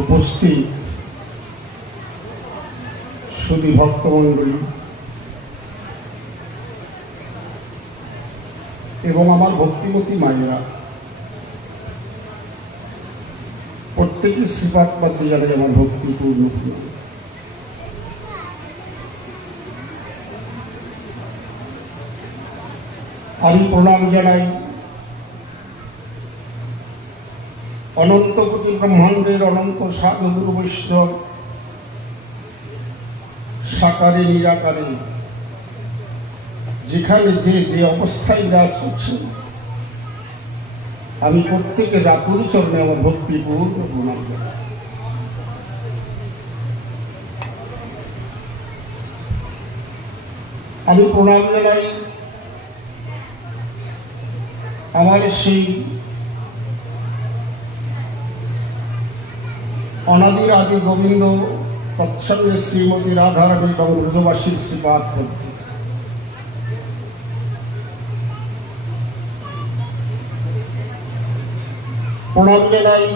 উপস্থিত সুধী ভক্তমণ্ডলী এবং আমার ভক্তিমতী মায়েরা, প্রত্যেকের শ্রীপাদ পাদ্যে জানাই আমার ভক্তিপূর্ণ প্রণাম। আমি প্রণাম জানাই অনন্ত কোটি ব্রহ্মাণ্ডের অনন্ত সাধু গুরু বৈষ্ণব, সাকারে নিরাকারে যেখানে যে যে অবস্থায় বিরাজ করছেন, আমি প্রত্যেকের রাতুরি চরণে আমার ভক্তিপূর্ণ প্রণাম জানাই। আমি প্রণাম জানাই আমার সেই অনাদি আদি গোবিন্দ তৎসঙ্গে শ্রীমতী রাধারানী এবং ব্রজবাসীর শ্রীপাদ পদ্ধতি। প্রণাম জানাই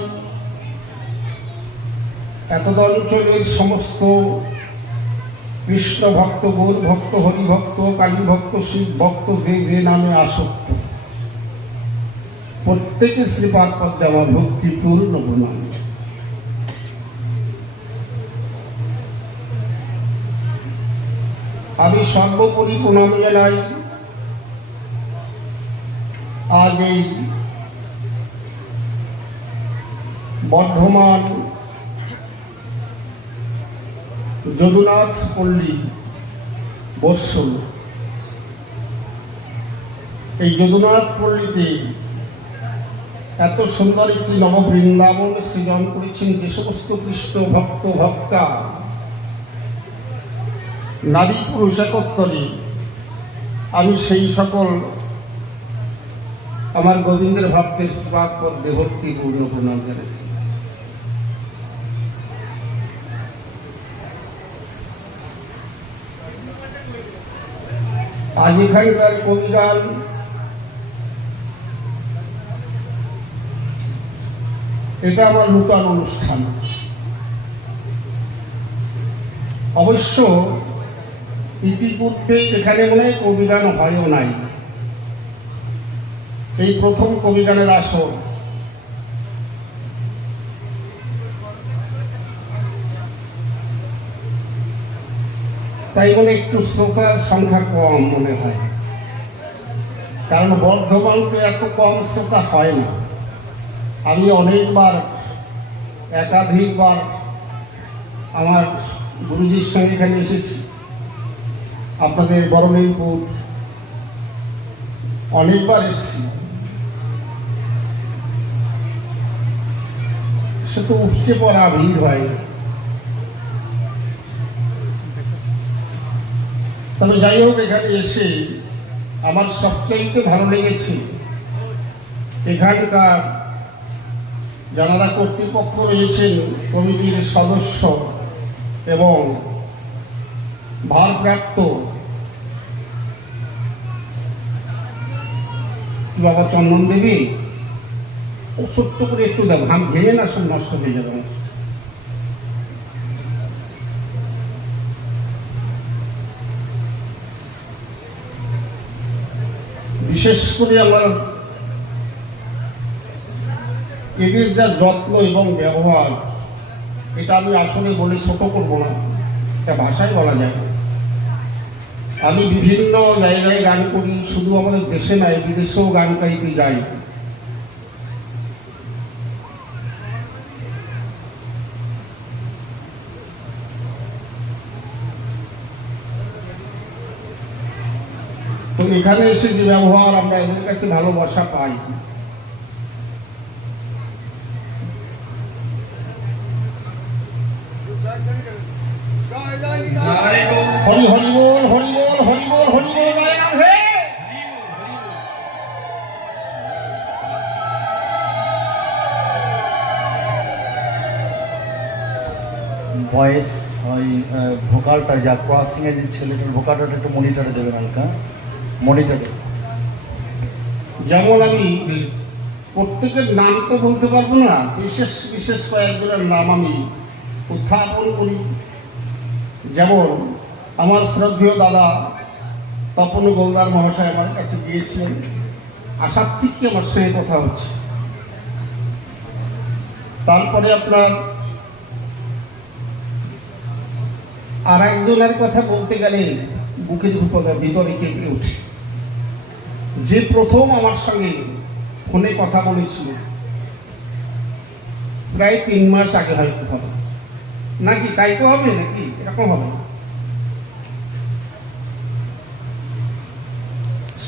এতদ অঞ্চলের সমস্ত কৃষ্ণ ভক্ত, গৌর ভক্ত, হরিভক্ত, কালী ভক্ত, শিব ভক্ত, যে যে নামে আসক্ত, প্রত্যেকের শ্রীপাদ পদ্মে আমার ভক্তিপূর্ণ প্রণাম। আমি সর্বোপরি প্রণাম জানাই আজ এই বর্ধমান যদুনাথ পল্লী বর্ষল, এই যদুনাথ পল্লীতে এত সুন্দর একটি নববৃন্দাবন সৃজন করেছেন যে সমস্ত কৃষ্ণ ভক্ত ভক্তা নারী পুরুষ একত্রে। আমি সেই সকল আমার গোবিন্দের ভক্তের শ্রীপাদ পদ্মে ভক্তিপূর্ণ প্রণাম জানাই। আজ এখানকার কবিগান এটা আমার নূতন অনুষ্ঠান। অবশ্য ইতিপূর্বে এখানে মনে হয় কবিগান হয়ও নাই, এই প্রথম কবিগানের আসর। তাই বলে একটু শ্রোতার সংখ্যা কম মনে হয়, কারণ বর্ধমানকে এত কম শ্রোতা হয় না। আমি অনেকবার একাধিকবার আমার গুরুজির সঙ্গে এখানে এসেছি, আপনাদের বরণীপুর অনেকবার এসেছি, সে তো উপচে পড়া ভিড় হয়। তবে যাই হোক, এখানে এসে আমার সবচাইতে ভালো লেগেছে এখানকার যারা কর্তৃপক্ষ রয়েছেন, কমিটির সদস্য এবং ভারপ্রাপ্ত বাবা চন্দন দেবী, ও ছোট্ট করে একটু দেব, ঘাম ঘেমে না সব নষ্ট হয়ে যাবে। বিশেষ করে আমার এদের যা যত্ন এবং ব্যবহার, এটা আমি আসলে বলে ছোট করব না, এটা ভাষায় বলা যায়। আমি বিভিন্ন জায়গায় গান করি, শুধু আমাদের দেশে নয় বিদেশেও গান গাইতে যাই। তো এখানে এসে যে ব্যবহার, আমরা এদের কাছে ভালোবাসা পাই। হরি হরি বল, হরি বল, হরি বল, হরি বল, জয় রাধে। ভয়েস ওই ভোকালটা যা ক্রসিং এ যে ছেলেটার ভোকালটা একটু মনিটরে দেবেন হালকা, মনিটরে। যেমন আমি প্রত্যেকের নাম তো বলতে পারবো না, বিশেষ বিশেষ কয়েকজনের নাম আমি উত্থাপন করি। যেমন আমার শ্রদ্ধেয় দাদা তপন গোলদার মহাশয় আমার কাছে গিয়েছিলেন, আসার থেকে আমার সঙ্গে কথা হচ্ছে। তারপরে আপনার আর একজনের কথা বলতে গেলে বুকের ভিতরে কেঁপে ওঠে। যে প্রথম আমার সঙ্গে ফোনে কথা বলেছিল, প্রায় 3 মাস আগে হয়তো হবে নাকি, তাই তো হবে নাকি, এরকম হবে।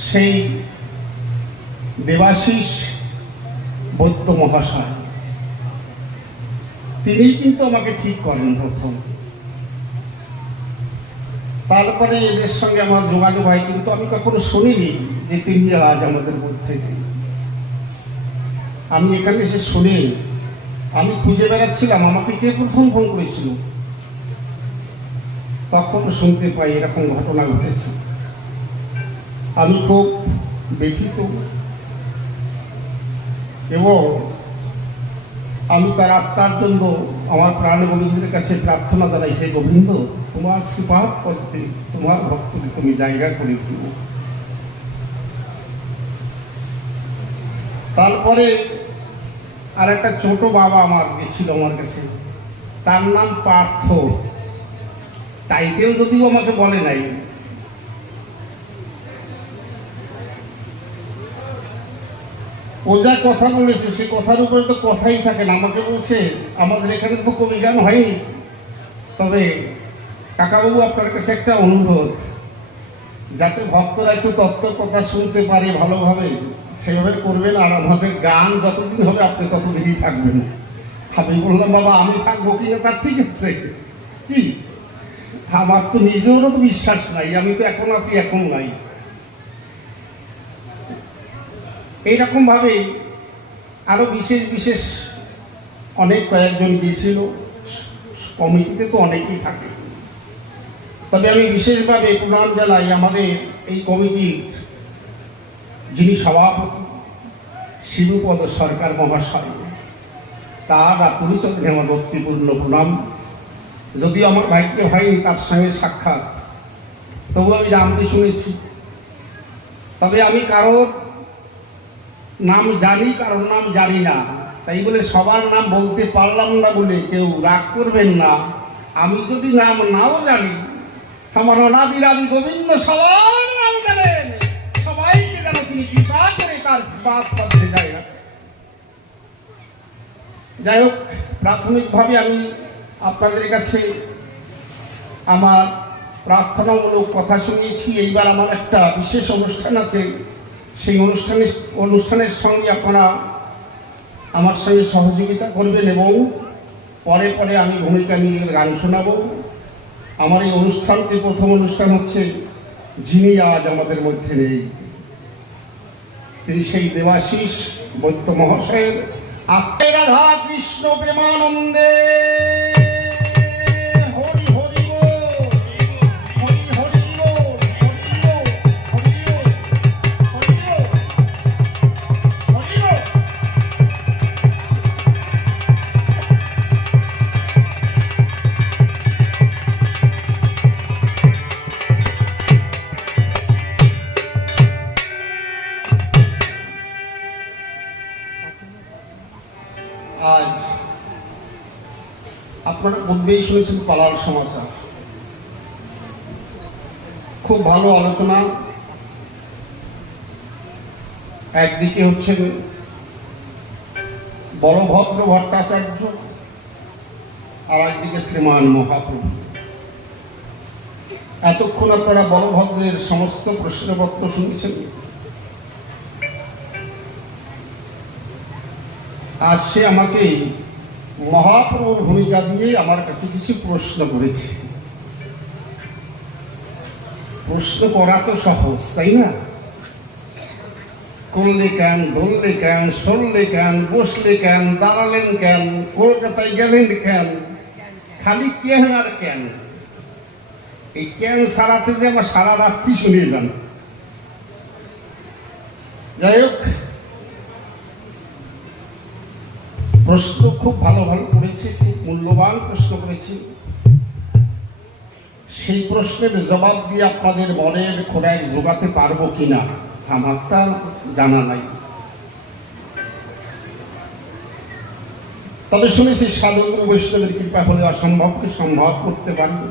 সেই দেবাশিস বৈদ্য মহাশয়, তিনি কিন্তু আমাকে ঠিক করেন প্রথম। তারপরে এদের সঙ্গে আমার যোগাযোগ হয়, কিন্তু আমি কখনো শুনিনি যে তিনি আজ আমাদের মধ্যে নেই। আমি এখানে এসে শুনে আমি খুঁজে বেড়াচ্ছিলাম আমাকে কে প্রথম ফোন করেছিল, তখন শুনতে পাই এরকম ঘটনা ঘটেছে। আমি খুব ব্যথিত এবং আমি তার আত্মার জন্য আমার প্রাণ গোবিন্দের কাছে প্রার্থনা জানাই, হে গোবিন্দ, তোমার শ্রীপাদ পদ্মে তোমার ভক্তকে তুমি জায়গা করে দিও। তারপরে আর একটা ছোট বাবা আমার গেছিল আমার কাছে, তার নাম পার্থ, টাইটেল যদিও আমাকে বলে নাই। ও যা কথা বলেছে সে কথার উপরে তো কথাই থাকে না। আমাকে বলছে আমাদের এখানে তো কবি গান হয়নি, তবে কাকাবাবু আপনার কাছে একটা অনুরোধ, যাতে ভক্তরা একটু তত্ত্বের কথা শুনতে পারে ভালোভাবে সেভাবে করবেন, আর আমাদের গান যতদিন হবে আপনি ততদিনই থাকবেন। আমি বললাম বাবা আমি থাকবো কিনা তার ঠিক আছে, কি আমার তো নিজেরও তো বিশ্বাস নাই, আমি তো এখন আছি এখন নাই। এইরকম ভাবে আরো বিশেষ বিশেষ অনেক কয়েকজন গিয়েছিল, কমিটিতে তো অনেকেই থাকে। তবে আমি বিশেষভাবে প্রণাম জানাই আমাদের এই কমিটির যিনি সভাপতি শিবপদ সরকার মহাশয়, তার আত্মচরণে আমার ভক্তিপূর্ণ প্রণাম। যদিও আমার ভাইকে হয়নি তার সঙ্গে সাক্ষাৎ, তবু আমি নামটি শুনেছি। তবে আমি কারোর নাম জানি, কারোর নাম জানি না, তাই বলে সবার নাম বলতে পারলাম না বলে কেউ রাগ করবেন না। আমি যদি নাম নাও জানি, আমার অনাদির আদি গোবিন্দ সবার নাম জানেন, সবাইকে যেন তিনি কৃপা করে তার বাদ পথে যায় না। যাই হোক, প্রাথমিকভাবে আমি আপনাদের কাছে আমার প্রার্থনামূলক কথা শুনিয়েছি। এইবার আমার একটা বিশেষ অনুষ্ঠান আছে, সেই অনুষ্ঠানের সঙ্গে আপনারা আমার সঙ্গে সহযোগিতা করবেন এবং পরে পরে আমি ভূমিকা নিয়ে গান শোনাবো। আমার এই অনুষ্ঠানটি প্রথম অনুষ্ঠান হচ্ছে যিনি আজ আমাদের মধ্যে নেই, তিনি সেই দেবাশিস বৈদ্য মহাশয়ের আত্মে রাধা কৃষ্ণ প্রেমানন্দে হরি হরি বল, হরি হরি বল, হরি বল, হরি বল, হরি বল, হরি বল। আজ আপনারা পূর্বেই শুনেছেন পালার সমাচার, খুব ভালো আলোচনা। একদিকে হচ্ছেন বলভদ্র ভট্টাচার্য, আর একদিকে শ্রীমান মহাপ্রভু। এতক্ষণ আপনারা বলভদ্রের সমস্ত প্রশ্নপত্র শুনেছেন। আজ সে আমাকে মহাপ্রভুর ভূমিকা দিয়ে আমার কাছে কিছু প্রশ্ন করেছে। প্রশ্ন করা তো সহজ, তাই না? করলে কেন, ধরলে কেন, সরলে কেন, বসলে কেন, দাঁড়ালেন কেন, কলকাতায় গেলেন কেন, খালি কেন আর কেন। এই কেন সারাতে যে আমার সারা রাত্রি শুনিয়ে যান। যাই হোক, প্রশ্ন খুব ভালো ভালো করেছে, খুব মূল্যবান প্রশ্ন করেছে। সেই প্রশ্নের জবাব দিয়ে আপনাদের মনের খোরাক জোগাতে পারবো কিনা আমার তা জানা নাই। তবে শুনেছি সাধুগুরু বৈষ্ণবের কৃপা হলে অসম্ভবকে সম্ভব করতে পারবে।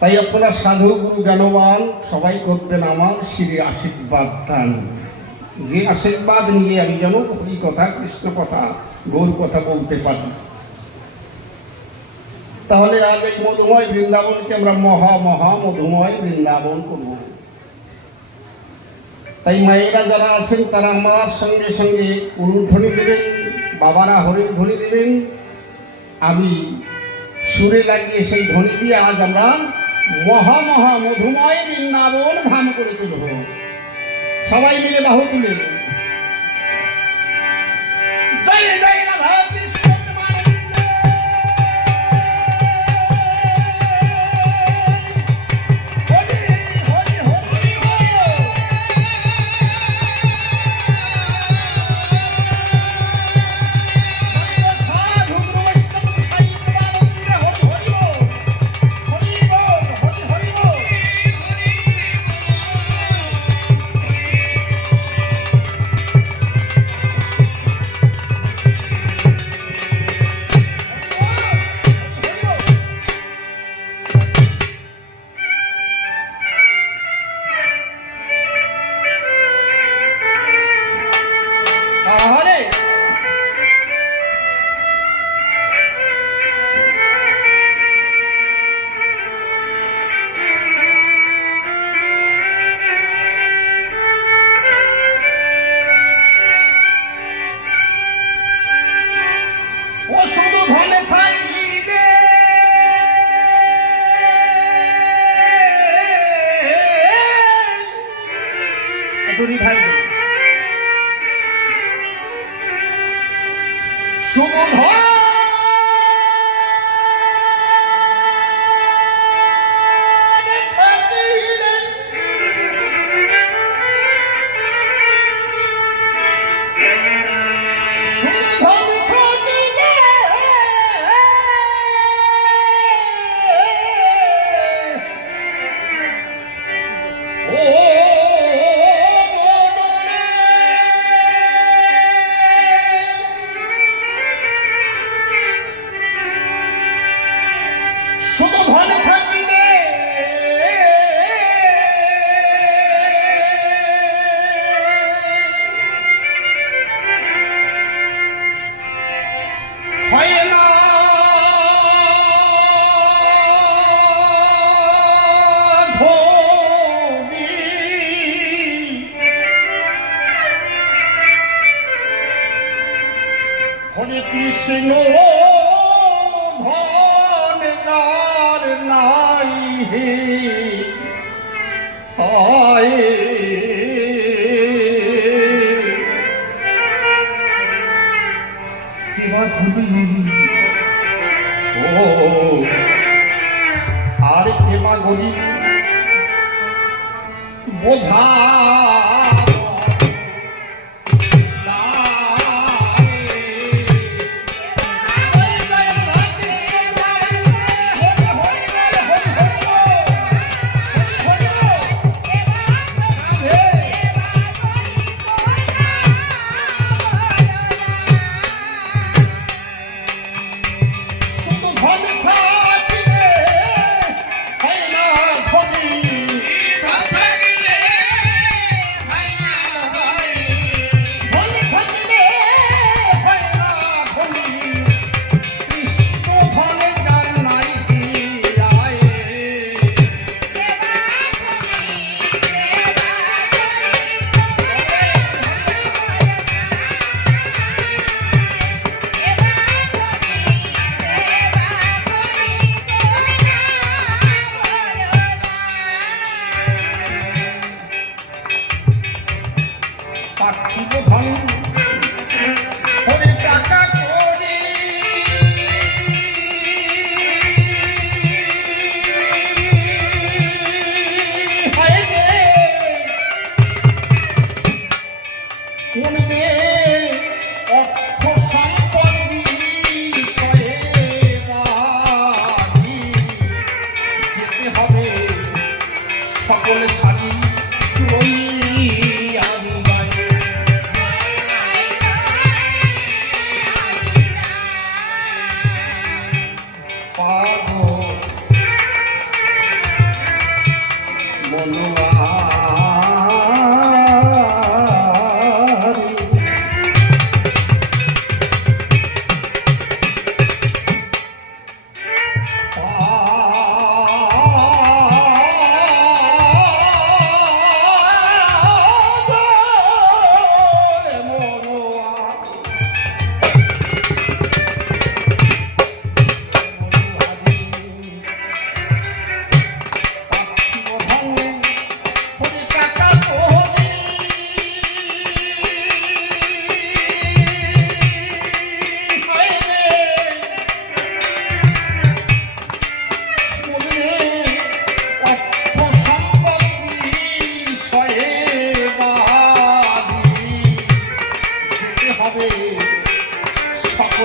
তাই আপনারা সাধু গুরু জ্ঞানবান সবাই করবেন আমার শিরে আশীর্বাদ দান, যে আশীর্বাদ নিয়ে আমি যেন হরি কথা, কৃষ্ণ কথা, গৌর কথা বলতে পারি। তাহলে আজ এই মধুময় বৃন্দাবনকে আমরা মহা মহা মধুময় বৃন্দাবন করব। তাই মায়েরা যারা আছেন তারা আমার সঙ্গে সঙ্গে উলুধ্বনি দেবেন, বাবারা হরির ধ্বনি দেবেন, আমি সুরে লাগিয়ে সেই ধ্বনি দিয়ে আজ আমরা মহা মহা মধুময় বৃন্দাবন ধাম করে তুলব। সবাই মিলে বাহু তুলে জয় জয় রাধা কৃষ্ণ হরে কৃষ্ণ ধন যার নাই হে হায় কিবা ঘুমি ও আর কেবা গরি বোঝা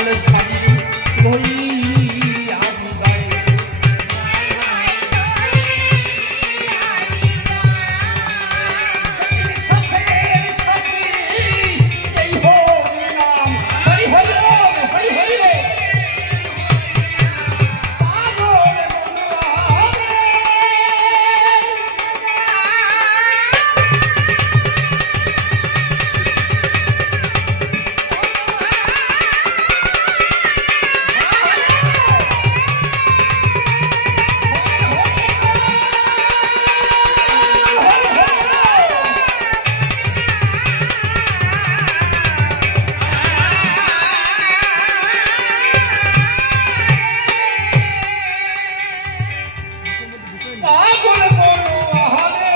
পাগলের শাড়ি লইয়া বিদায়। এই হরি নাম, হরি হরি বল, হরি হরি বল। পাগল বনুয়া রে। পাগল বনুয়া রে। পাগল বনুয়া রে।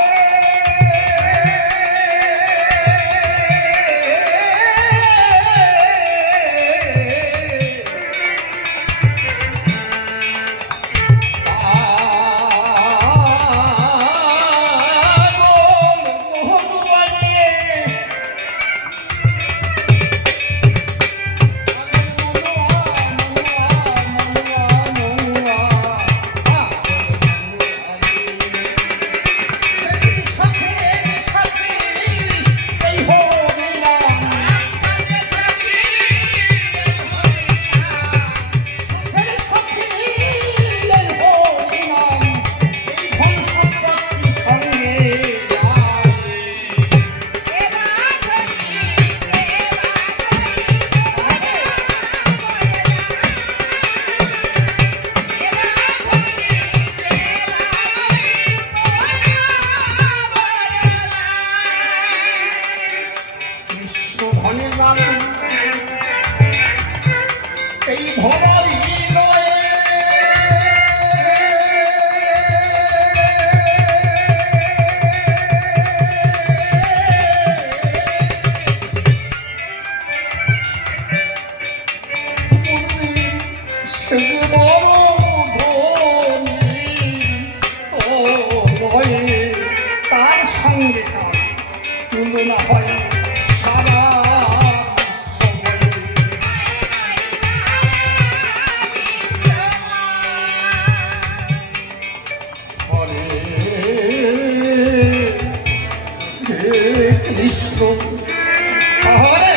এই ভরার হৃদয়ে সে যে বড় ধনী ও নয়, তার সঙ্গে তার তুলনা হয় সারা কৃষ্ণ। হরে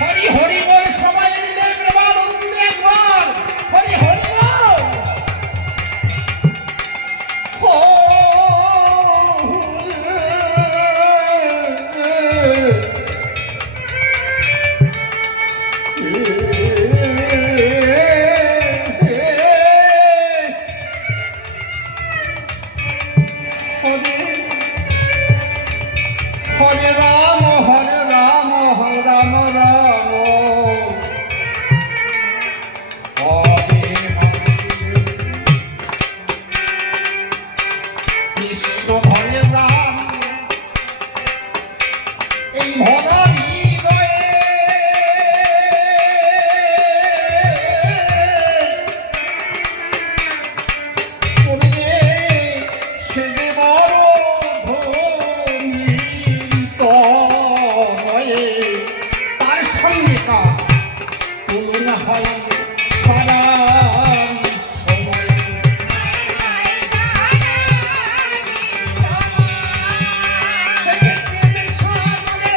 হরি হরি বল, সবাই মিলে একবার আনন্দে একবার হরি হরি বল। হরে রাম হরে রাম হরে রাম রাম হরে হরে কৃষ্ণ হরে রাম। এই ভরা হৃদয়ে করবে সে যে বড় ধনী তয়ে, তার সঙ্গে তার তুলনা হয় সারা সময়। সে যে সামনে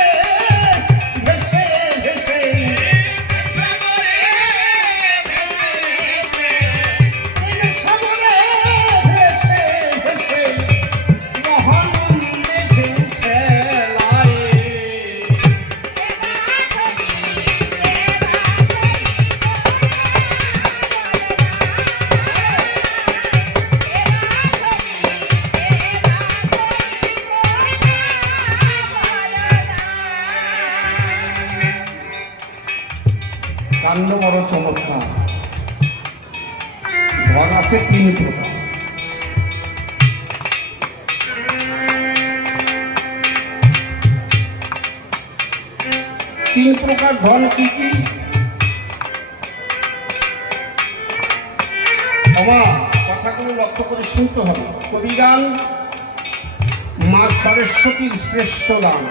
কাণ্ড বড় চমৎকার। ধন আছে 3 প্রকার। তিন প্রকার ধন কি কি? আমার কথাগুলো লক্ষ্য করে শুনতে হবে। কবিগান মা সরস্বতীর শ্রেষ্ঠ দান।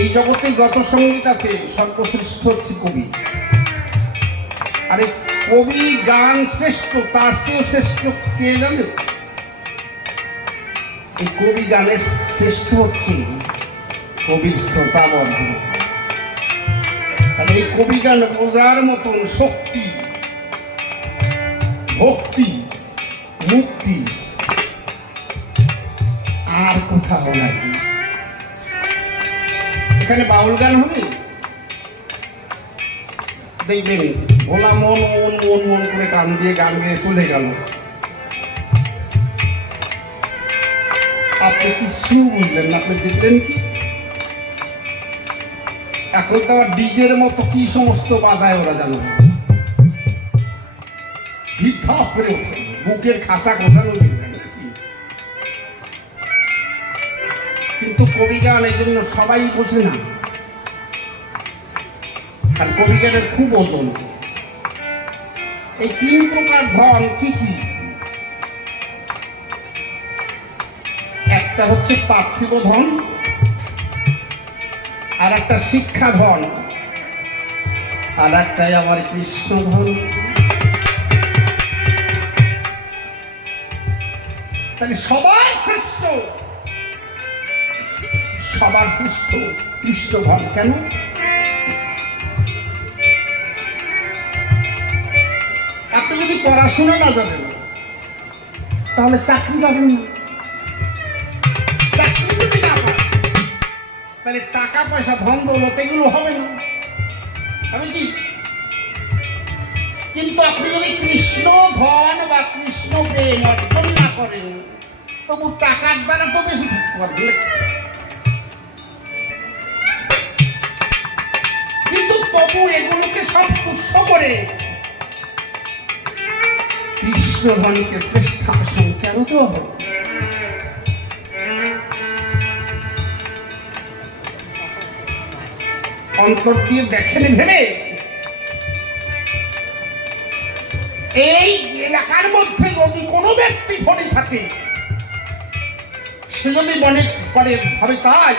এই জগতে যত সঙ্গীত আছে সর্বশ্রেষ্ঠ হচ্ছে কবি। আরে কবি গান শ্রেষ্ঠ, তার চেয়েও শ্রেষ্ঠ কে জানে? এই কবি গানের শ্রেষ্ঠ হচ্ছে কবির শ্রোতাবর্গ। তাহলে এই কবি গান বোঝার মতন শক্তি, ভক্তি, মুক্তি আর কোথাও নাই। এখানে বাউল গান হবে, দেখবেন ভোলা মন মন মন মন করে টান দিয়ে গান গেয়ে চলে গেল। আপনি কিছু বুঝলেন না, আপনি দেখলেন কি? এখন তো আবার ডিজের মতো কি সমস্ত বাজায় ওরা জানো, হিপ-হপ করে ওঠে, বুকের খাসা কোথানো দেখবেন নাকি? কিন্তু কবি গান এই জন্য সবাই বোঝে না। আর কবি গানের খুব ওজন। এই 3 প্রকার ধন কি কি? একটা হচ্ছে পার্থিব ধন, আর একটা শিক্ষা ধন, আর একটাই আমার কৃষ্ণ ধন। তাহলে সবার শ্রেষ্ঠ কৃষ্ণ ধন। কেন? আপনি যদি পড়াশোনা না জানেন তাহলে চাকরি পাবেন না। চাকরি যদি না পান তাহলে টাকা পয়সা ধন দৌলত এগুলো হবে না, হবে কি? কিন্তু আপনি যদি কৃষ্ণ ধন বা কৃষ্ণ প্রেম অর্জন না করেন তবু টাকার দ্বারা তো বেশি থাকতে পারবেন। কিন্তু তবু এগুলোকে সব তুচ্ছ করে কৃষ্ণ ধনকে শ্রেষ্ঠ আসন কেন তো হবে? অন্তর দিয়ে দেখেন ভেবে, এই এলাকার মধ্যে যদি কোনো ব্যক্তি ধনী থাকে, সে যদি মনে করে ভাবে তাই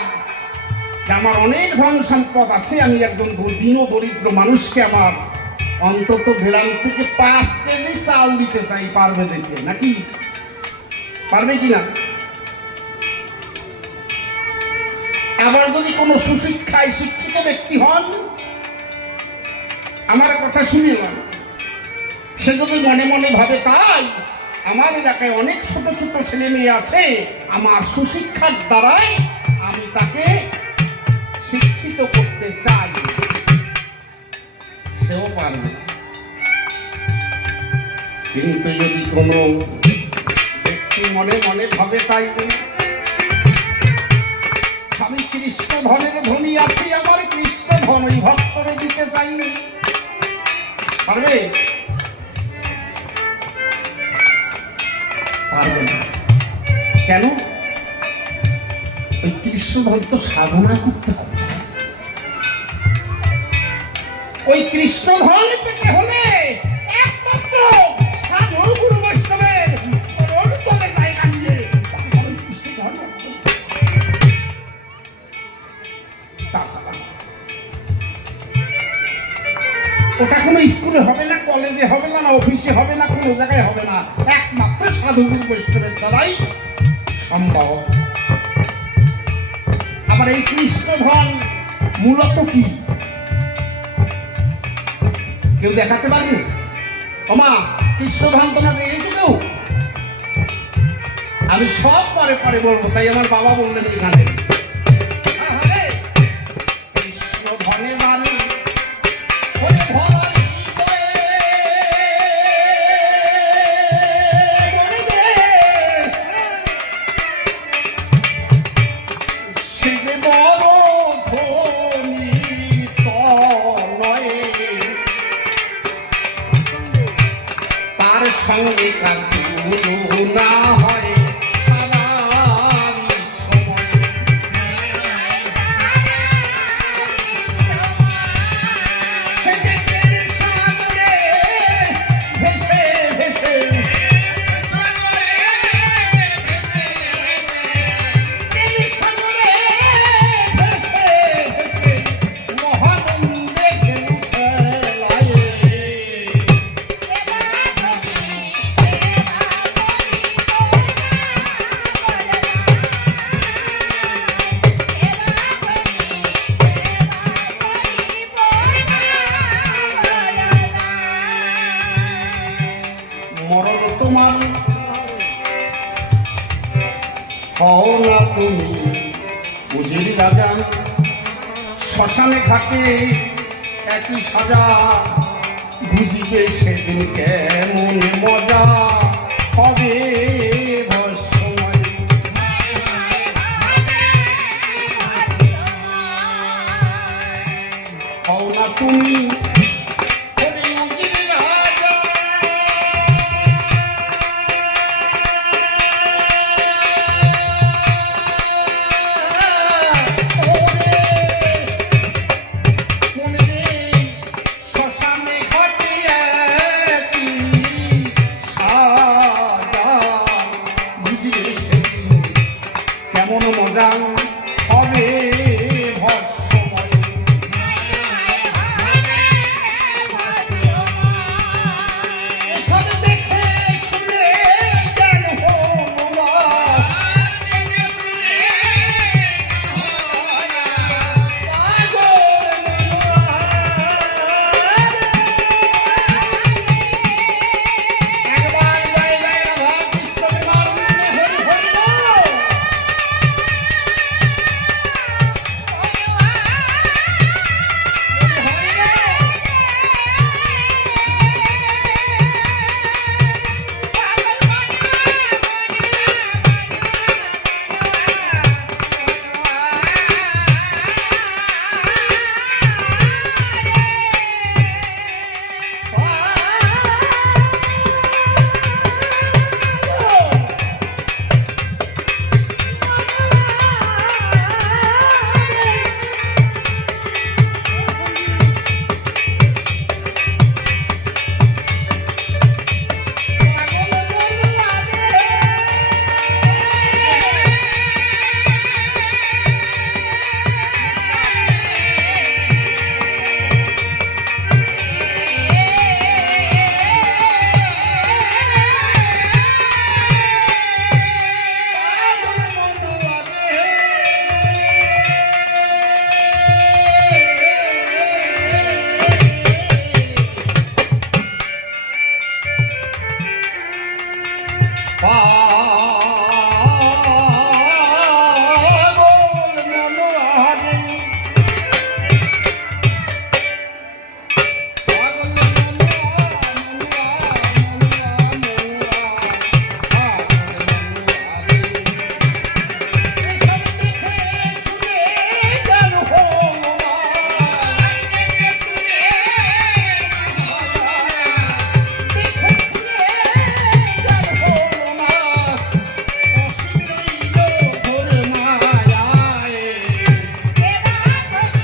যে আমার অনেক ধন সম্পদ আছে, আমি একজন দীন দরিদ্র মানুষকে আমার অন্তত ভেলান থেকে 5 কেজি চাল দিতে চাই, পারবে দেখে নাকি? পারবে কিনা? আবার যদি কোনো সুশিক্ষায় শিক্ষিত ব্যক্তি হন, আমার কথা শুনিলাম, সে যদি মনে মনে ভাবে তাই আমার এলাকায় অনেক ছোট ছোট ছেলে মেয়ে আছে, আমার সুশিক্ষার দ্বারাই আমি তাকে শিক্ষিত করতে চাই, সেও পারবে। কিন্তু যদি কোনো ব্যক্তি মনে মনে ভাবে তাই আমি কৃষ্ণ ধনের ধনী আছি, আমার কৃষ্ণ ধন ওই ভক্তরে দিতে চাই, পারবে? পারবে না। কেন? ওই কৃষ্ণ ধন তো সাধনা করতে হবে। ওই কৃষ্ণ ধন পেতে হলে একমাত্র সাধুর গুরু বৈষ্ণবের তলে জায়গা নিয়ে কৃষ্ণ ধন। ওটা কোনো স্কুলে হবে না, কলেজে হবে না, অফিসে হবে না, কোনো জায়গায় হবে না, একমাত্র সাধুগুরু বৈষ্ণবের দ্বারাই সম্ভব। আবার এই কৃষ্ণ ধন মূলত কি কেউ দেখাতে পারবে? ওমা কৃষ্ণ ধন তোমরা দেখেছো কেউ? আমি সব পরে পরে বলবো, তাই আমার বাবা বললেন এখানে কৃষ্ণ ধনে মানে সে যে বড় ধনী সঙ্গে কাটু না হয় সারা সময়। সেদিকের সাগরে ভেসে ভেসে মরণ তোমার হও না তুমি বুঝির রাজা, শ্মশানে ঘাটে একই সাজা, বুঝিবে সেদিন কেমন মজা হবে ভস্ময়। হও না তুমি কেমন মজা হবে ভস্ময়। এসব দেখে শুনে জ্ঞান হলো না, একবার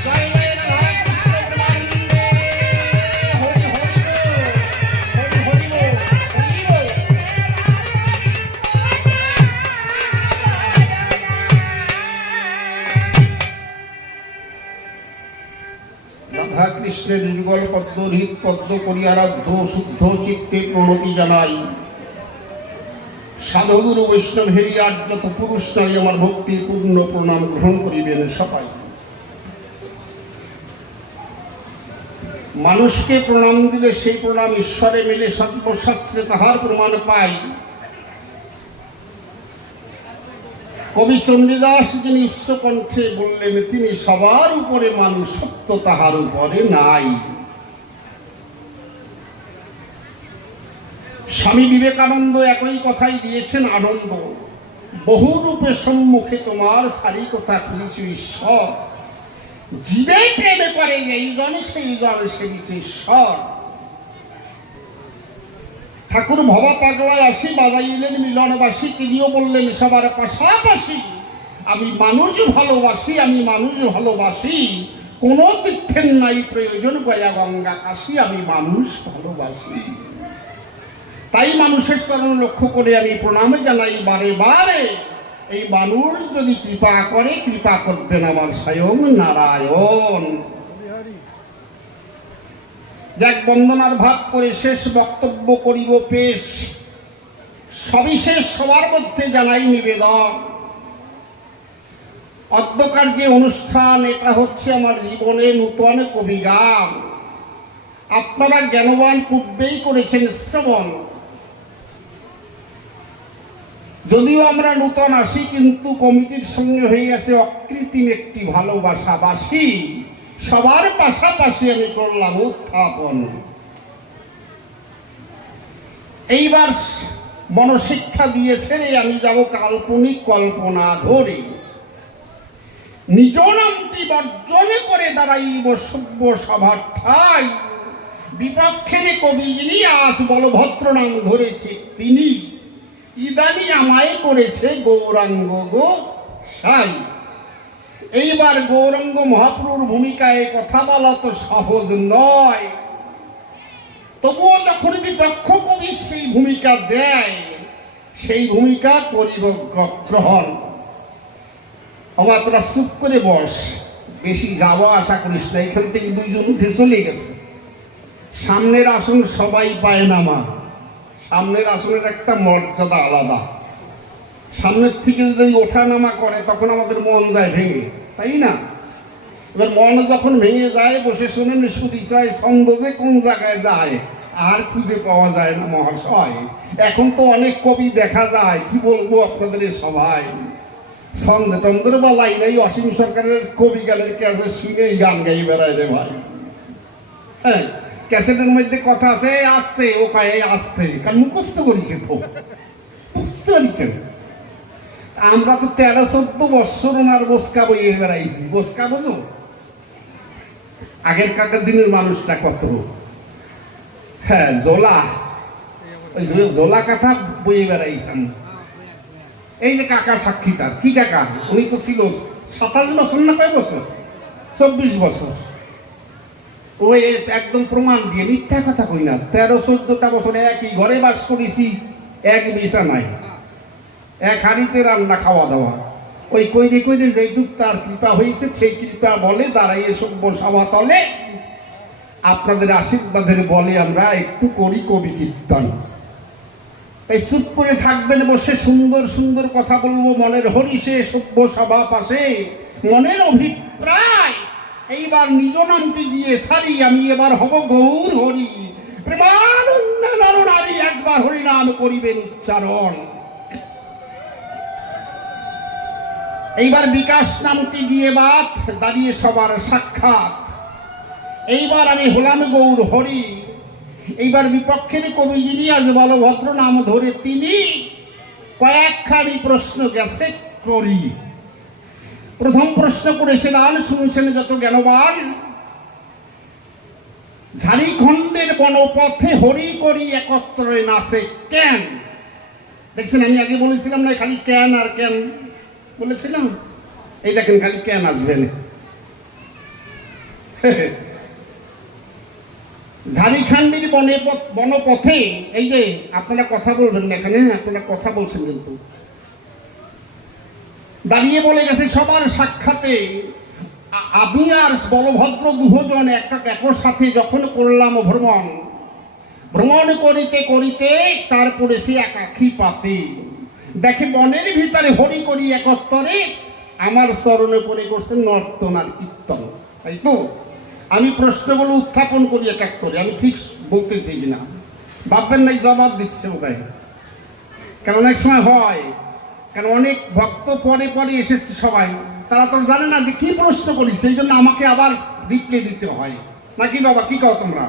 জয় জয় রাধা কৃষ্ণ হরি হরি বল। রাধা কৃষ্ণের যুগল পদ্ম হৃদ পদ্ম করিয়ারাধ্য শুদ্ধ চিত্তে প্রণতি জানাই। সাধুগুরু বৈষ্ণব হেরিয়ার যত পুরুষ নারী আমার ভক্তির পূর্ণ প্রণাম গ্রহণ করিবেন সবাই। মানুষকে প্রণাম দিলে সেই প্রণাম ঈশ্বরে মিলে সর্বশাস্ত্রে তাহার প্রমাণ পাই। কবি চণ্ডীদাস যিনি উচ্চকণ্ঠে বললেন তিনি সবার উপরে মানুষ, সত্য তাহার উপরে নাই। স্বামী বিবেকানন্দ একই কথাই দিয়েছেন আনন্দ, বহু রূপে সম্মুখে তোমার সারি কথা খুঁজেছি ঈশ্বর, জীবে প্রেমে করে এই জন সেই জন সে ঈশ্বর। ঠাকুর ভবা পাগলায় আসি বাজাইলেন মিলনবাসী, তিনিও বললেন সবার পাশাপাশি আমি মানুষ ভালোবাসি, আমি মানুষ ভালোবাসি, কোনো তীর্থের নাই প্রয়োজন গয়া গঙ্গা কাশি, আমি মানুষ ভালোবাসি। তাই মানুষের চরণ লক্ষ্য করে আমি প্রণাম জানাই বারে বারে, এই মানুষ যদি কৃপা করে, কৃপা করবেন আমার স্বয়ং নারায়ণ। যাক, বন্দনার ভাব করে শেষ বক্তব্য করিব পেশ। সবিশেষ সবার মধ্যে জানাই নিবেদন, অদ্যকার যে অনুষ্ঠান, এটা হচ্ছে আমার জীবনে নূতন কবিগান। আপনারা জ্ঞানবান পূর্বেই করেছেন শ্রবণ। যদিও আমরা নূতন আসি, কিন্তু কমিটির সঙ্গে হয়ে গেছে অকৃত্রিম একটি ভালোবাসাবাসী। সবার পাশাপাশি আমি করলাম উত্থাপন। এইবার মনশিক্ষা দিয়েছেন, আমি যাব কাল্পনিক কল্পনা ধরে। নিজ নামটি বর্জন করে দাঁড়াইব সভ্য সভার ঠাই, বিপক্ষের কবি যিনি আজ বলভদ্র নাম ধরেছে তিনি, ইদানি আমায় করেছে গৌরাঙ্গ গো সাই। এইবার গৌরাঙ্গ মহাপ্রভুর ভূমিকায় কথা বলা তো সহজ নয়, তবুও যখন বিপক্ষ কবি সেই ভূমিকা দেয়, সেই ভূমিকা করিব গ্রহণ। আমার তোরা চুপ করে বস, বেশি যাওয়া আশা করিস না। এখান থেকে দুইজন উঠে চলে গেছে। সামনের আসন সবাই পায় না মা, সামনের আসনের একটা মর্যাদা আলাদা। সামনের থেকে যদি ওঠা নামা করে তখন আমাদের মন যায় ভেঙে, তাই না? এবার মন যখন ভেঙে যায়, বসে শোনেন শুধু চায় ছন্দ যে কোন জায়গায় যায় আর খুঁজে পাওয়া যায় না মহাশয়। এখন তো অনেক কবি দেখা যায়, কি বলবো আপনাদের সবাই, ছন্দে টন্দের বা লাইনাই অসীম সরকারের কবি গানের ক্যাসেট শুনেই গান গাই বেড়ায় রে ভাই। হ্যাঁ, ক্যাসেটের মধ্যে কথা আছে আসতে, ও পায় আসতে, কারণ মুখস্থ করেছে তো, বুঝতে পারছেন। আমরা তো 13-14 বৎসর ওনার বসকা বইয়ে বেড়াইছি। বসকা বোঝো? আগের কাকের দিনের মানুষটা কত, হ্যাঁ জোলা, ওই জোলা কাঠা বইয়ে বেড়াইতাম। এই যে কাকা সাক্ষী, তার কি কাকা, উনি তো ছিল 27 বছর না কয় বছর, 24 বছর। ওই একদম প্রমাণ দিয়ে, মিথ্যা কথা কই না। 13-14টা বছর একই ঘরে বাস করেছি, এক বিছানায়, এক হাঁড়িতে রান্না খাওয়া দাওয়া। ওই কইরে কইরে যেটুক তার কৃপা হয়েছে, সেই কৃপা বলে দাঁড়াইয়ে সভ্য সভা তলে আপনাদের আশীর্বাদের বলে আমরা একটু করি কবি কীর্তন। এই চুপ করে থাকবেন বসে, সুন্দর সুন্দর কথা বলবো মনের হরিষে সভ্য সভা পাশে মনের অভিপ্রায়। এইবার নিজ নামটি দিয়ে সারি, আমি এবার হব গৌর হরি, প্রেমানন্দ নরনারী একবার হরিনাম করিবেন উচ্চারণ। এইবার বিকাশ নামটি দিয়ে বাদ দাঁড়িয়ে সবার সাক্ষাৎ। এইবার আমি হলাম গৌর হরি। এইবার বিপক্ষের কবি যিনি আজ বলভদ্র নাম ধরে তিনি, কয়েকখানি প্রশ্ন গেছে করি। প্রথম প্রশ্ন করেছিলেন, শুনছেন যত জ্ঞানবান, ঝাড়িখণ্ডের বনপথে হরি করি একত্রে নাচে কেন? দেখছেন, আমি আগে বলেছিলাম না খালি কেন আর কেন বলেছিলাম, এই দেখেন খালি কেন আসবেন। ঝাড়িখণ্ডের বনপথে, এই যে আপনারা কথা বলবেন না এখানে, আপনারা কথা বলছেন কিন্তু, দাঁড়িয়ে বলে গেছে সবার সাক্ষাতে, আমি আর বলভদ্র দুজন একর সাথে যখন করলাম ভ্রমণ, ভ্রমণ করিতে করিতে তারপরে সে একাখি পাতে দেখে বনের ভিতরে হরি করি একত্তরে আমার চরণে পড়ে করছে নর্তন আর কীর্তন। তাই তো আমি প্রশ্নগুলো উত্থাপন করি এক এক করে, আমি ঠিক বলতেছি কিনা ভাববেন নাই, জবাব দিচ্ছে ওটাই। কারণ অনেক সময় হয়, কারণ অনেক ভক্ত পরে পরে এসেছে সবাই, তারা তো জানে না যে কি প্রশ্ন করি, সেই জন্য আমাকে আবার রিপ্লাই দিতে হয় নাকি বাবা, কি কও তোমরা?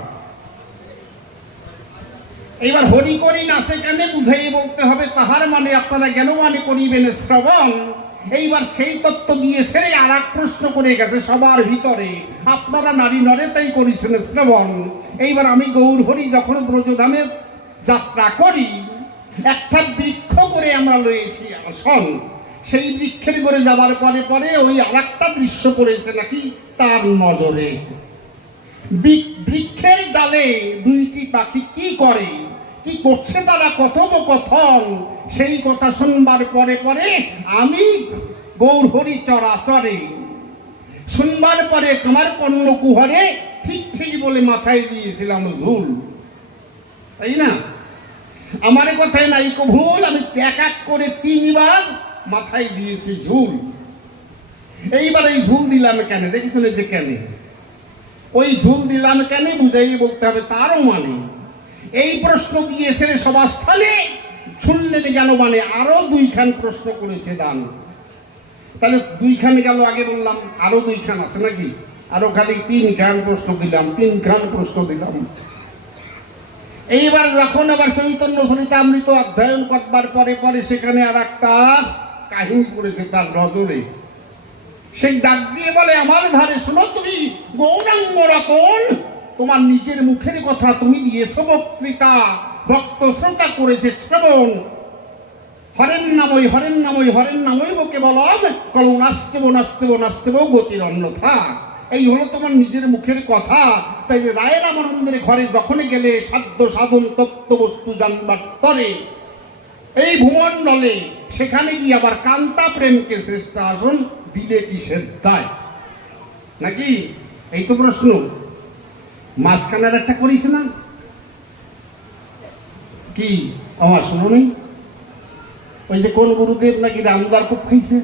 এইবার হরি করি নাচে কেন বুঝাই বলতে হবে, তাহার মানে আপনারা জ্ঞানবানে করিবেন শ্রবণ। এইবার সেই তত্ত্ব দিয়ে সেরে আর এক প্রশ্ন করে গেছে সবার ভিতরে, আপনারা নারী নরে তাই করেছেন শ্রবণ। এইবার আমি গৌর হরি যখন ব্রজধামে যাত্রা করি, একটা বৃক্ষ করে আমরা লয়েছি আসন, সেই বৃক্ষের করে যাবার পরে পরে ওই আর একটা দৃশ্য পড়েছে নাকি তার নজরে। বৃক্ষের ডালে দুইটি পাখি কি করে, কি করছে তারা কথোপকথন, সেই কথা শুনবার পরে পরে আমি গৌরহরি চরাচরে শুনবার পরে তোমার কর্ণ কুহরে ঠিক ঠিক বলে মাথায় দিয়েছিলাম ঝুল, তাই না? আমার কথায় নাই কো ভুল, আমি এক এক করে 3 বার মাথায় দিয়েছি ঝুল। এইবার এই ঝুল দিলাম কেন, দেখেছেন যে কেন ওই ঝুল দিলাম কেন বুঝাই বলতে হবে তারও মানে। এই প্রশ্ন দিয়েছে সভাস্থলে, শুনলেন কেন মানে আরো 2খান প্রশ্ন করেছে দান। তাহলে 2খান গেল, আগে বললাম আরো 2খান আছে নাকি, আরো খালি 3খান প্রশ্ন দিলাম, 3খান প্রশ্ন দিলাম। এইবার যখন আবার চৈতন্য চরিতামৃত অধ্যয়ন করবার পরে পরে সেখানে আর একটা কাহিনী করেছে তার নজরে। সে ডাক দিয়ে বলে, আমার ধারে শোনো তুমি গৌরাঙ্গ রতন, তোমার নিজের মুখের কথা তুমি দিয়েছ বক্তৃতা, ভক্ত শ্রোতা করেছে শ্রবণ। হরেন নামই হরেন নামই হরেন নামই বকে বলব, কল নাচতেব নাচতেব নাচতেব গতির অন্যথা। এই হলো তোমার নিজের মুখের কথা। তাই রায় রামানন্দের ঘরে যখন গেলে সাধ্য সাধন তত্ত্ব বস্তু জানবার তরে এই ভূমণ্ডলে, সেখানে গিয়ে আবার কান্তা প্রেমকে শ্রেষ্ঠ আসন দিলে কিসের দায় নাকি? এই তো প্রশ্ন। মাঝখানের একটা করিস না কি আমার শোনো নেই, ওই যে কোন গুরুদেব নাকি রামদার খুব খাইছে,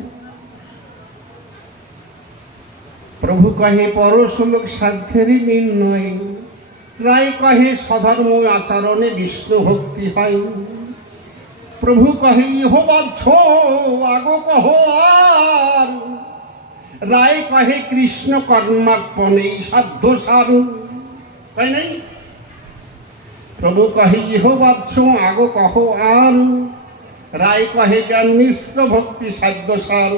প্রভু কহে পরশলোক সাধ্যেরই নির্ণয়, রায় কহে স্বধর্ম আচরণে বিষ্ণু ভক্তি হয়। প্রভু কহে ইহ বাধ্য আগো কহ আর, রায় কহে কৃষ্ণ কর্মার্পণে সাধ্য সারু, তাই নাই? প্রভু কহে ইহ বাধ্য আগো কহ আর, রায় কহে জ্ঞান মিশ্র ভক্তি সাধ্য সার।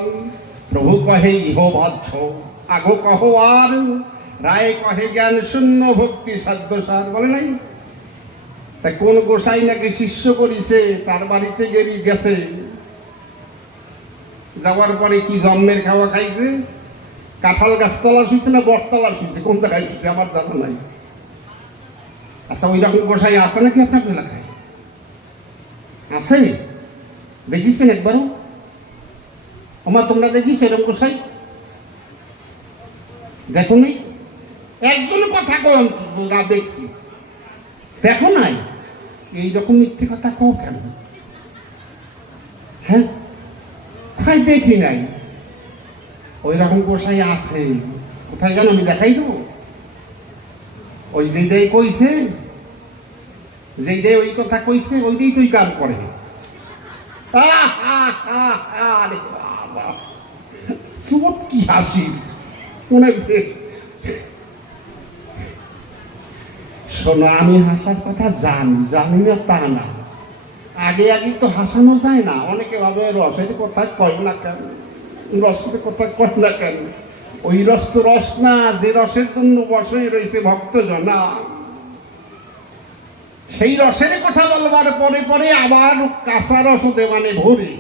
প্রভু কহে ইহ বাধ্য আগো কহ আর, রায় কহে জ্ঞান শূন্য ভক্তি সাধ্য সার, বলে নাই? তাই কোন গোসাই নাকি শিষ্য করিছে, তার বাড়িতে গেছে, যাওয়ার পরে কি জন্মের খাওয়া খাইছে, কাঁঠাল গাছতলা শুইছে না বটতলা শুইছে, কোন জায়গায় শুইছে আমার জানা নাই। আচ্ছা ওই রকম গোসাই আছে নাকি আপনার এলাকায়? আছে? দেখিছেন একবারও? আমার তোমরা দেখিস এরকম গোসাই? দেখো নাই? একজন কথা কন না, দেখছি দেখো নাই? এইরকম মিথ্যে কথা কও কেন? হ্যাঁ কোথায় দেখি নাই? ওই রকম গোসাই আছে, কোথায় জানো? আমি দেখাই দেবো। ওই যেটাই কইছে, যেটাই ওই কথা কইছে ওইটাই তুই কাজ করে। আরে বাবা, চোট কি হাসি মনে। শোনো, আমি হাসার কথা জানি না তা না, আগে আগে তো হাসানো যায় না। অনেকে ভাবে রসের কথা কয় না কেন, রসের কথা কয় না কেন। ওই রস তো রস না, যে রসের জন্য বসে রয়েছে ভক্তজনা। সেই রসের কথা বলবার পরে পরে আবার কাঁচা রস দেবানে ভরে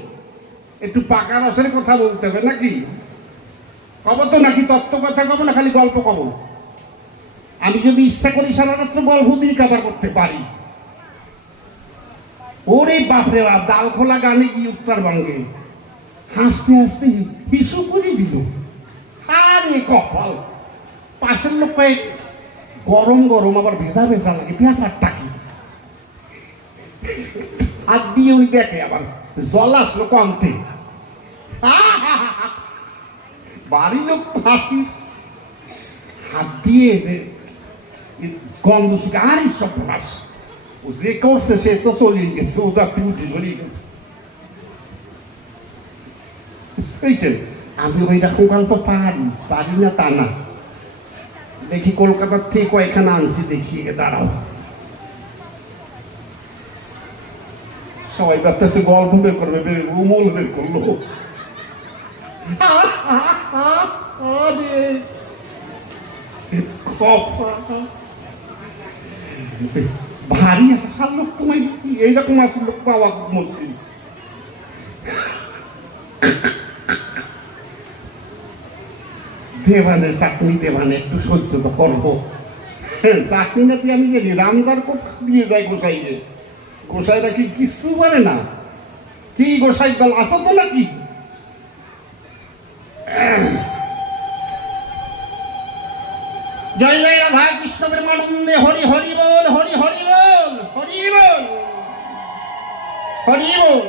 একটু পাকা রসের কথা বলতে হবে নাকি? কব তো নাকি তত্ত্ব কথা কব না, খালি গল্প কব? আমি যদি ইচ্ছা করি সারা রাত্র গল্প দিয়ে কাবার করতে পারি। ওরে বাপরে বাপ, ডাল খোলা গানে গিয়ে উত্তরবঙ্গে হাসতে হাসতে পিছু করে দিল। আরে কপাল, পাশের লোক পায়ে গরম গরম আবার ভেজা ভেজা লাগে, ব্যাপারটা কি? হাত দিয়ে উনি দেখে আবার জল আসলো কমতে, বাড়ি লোক হাসিস হাত দিয়ে যে গন্ধ শুকে, আর সব প্রকাশ ও যে করছে সে তো চলিয়ে গেছে, ওটা উঠে চলিয়ে গেছে। বুঝতেছেন? আমি ওই রকম গল্প পারি না তা না। দেখি কলকাতার থেকে কয়েকখানা আনছি, দেখি দাঁড়াও। সবাই ভাবতেছে গল্প বের করবে, উমল বের করলো। ভারী হাসার লোক তোমায় এইরকম হাসার লোক পাওয়া মুশকিল। দেবানে চাকনি দেবানে একটু সহ্য তো করবো। চাকনি না দিয়ে আমি জানি রামদার কোট দিয়ে যাই গোসাইকে। গোসাইরা কি কিছু পারে না? কি গোসাই দল আসো তো নাকি? জয় জয় রাধা কৃষ্ণ প্রেমানন্দে হরি হরি বল, হরি হরি বল, হরি বল, হরি বল।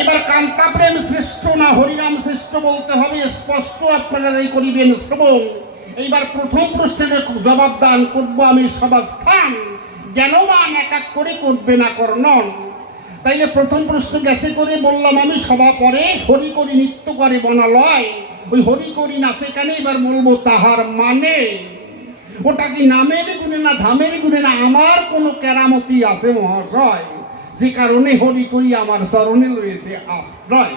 এবার কান্তা প্রেম শ্রেষ্ঠ না হরিনাম শ্রেষ্ঠ বলতে হবে স্পষ্ট, আপনারা এই করিবেন শ্রবণ। এইবার প্রথম প্রশ্নের জবাব দান করবো আমি সভাস্থান, জ্ঞানবান এক এক করে করবে না কর্ণন। তাইলে প্রথম প্রশ্ন গেছে করে বললাম আমি সভা পরে হরি করি নিত্য করে বনালয়। ওই হরি করি নাচে কেন এবার বলবো তাহার মানে। ওটা কি নামের গুণে না ধামের গুণে না আমার কোনো কেরামতি আছে মহাশয়, যে কারণে হরি করি আমার চরণে রয়েছে আশ্রয়।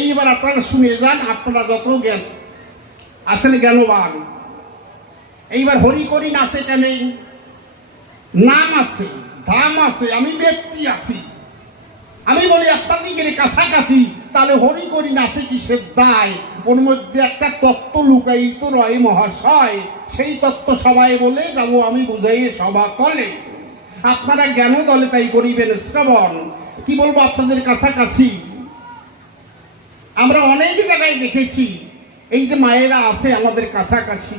এইবার আপনারা শুনে যান, আপনারা যত জ্ঞান আসলে জ্ঞানবান। এইবার হরি করি নাচে কেন? নাম আছে, ধাম আছে, আমি ব্যক্তি আছি। আমি বলি আপনাদের কাছাকাছি, তাহলে হরি করি নাচে কিসের দায়? ওর মধ্যে একটা তত্ত্ব লুকায়িত রয় মহাশয়, সেই তত্ত্ব সবাই বলে যাবো আমি বুঝাই সভা তলে। আপনারা জ্ঞান দলে তাই করিবেন শ্রবণ। কি বলবো আপনাদের কাছাকাছি, আমরা অনেক জায়গায় দেখেছি এই যে মায়েরা আছে আমাদের কাছাকাছি,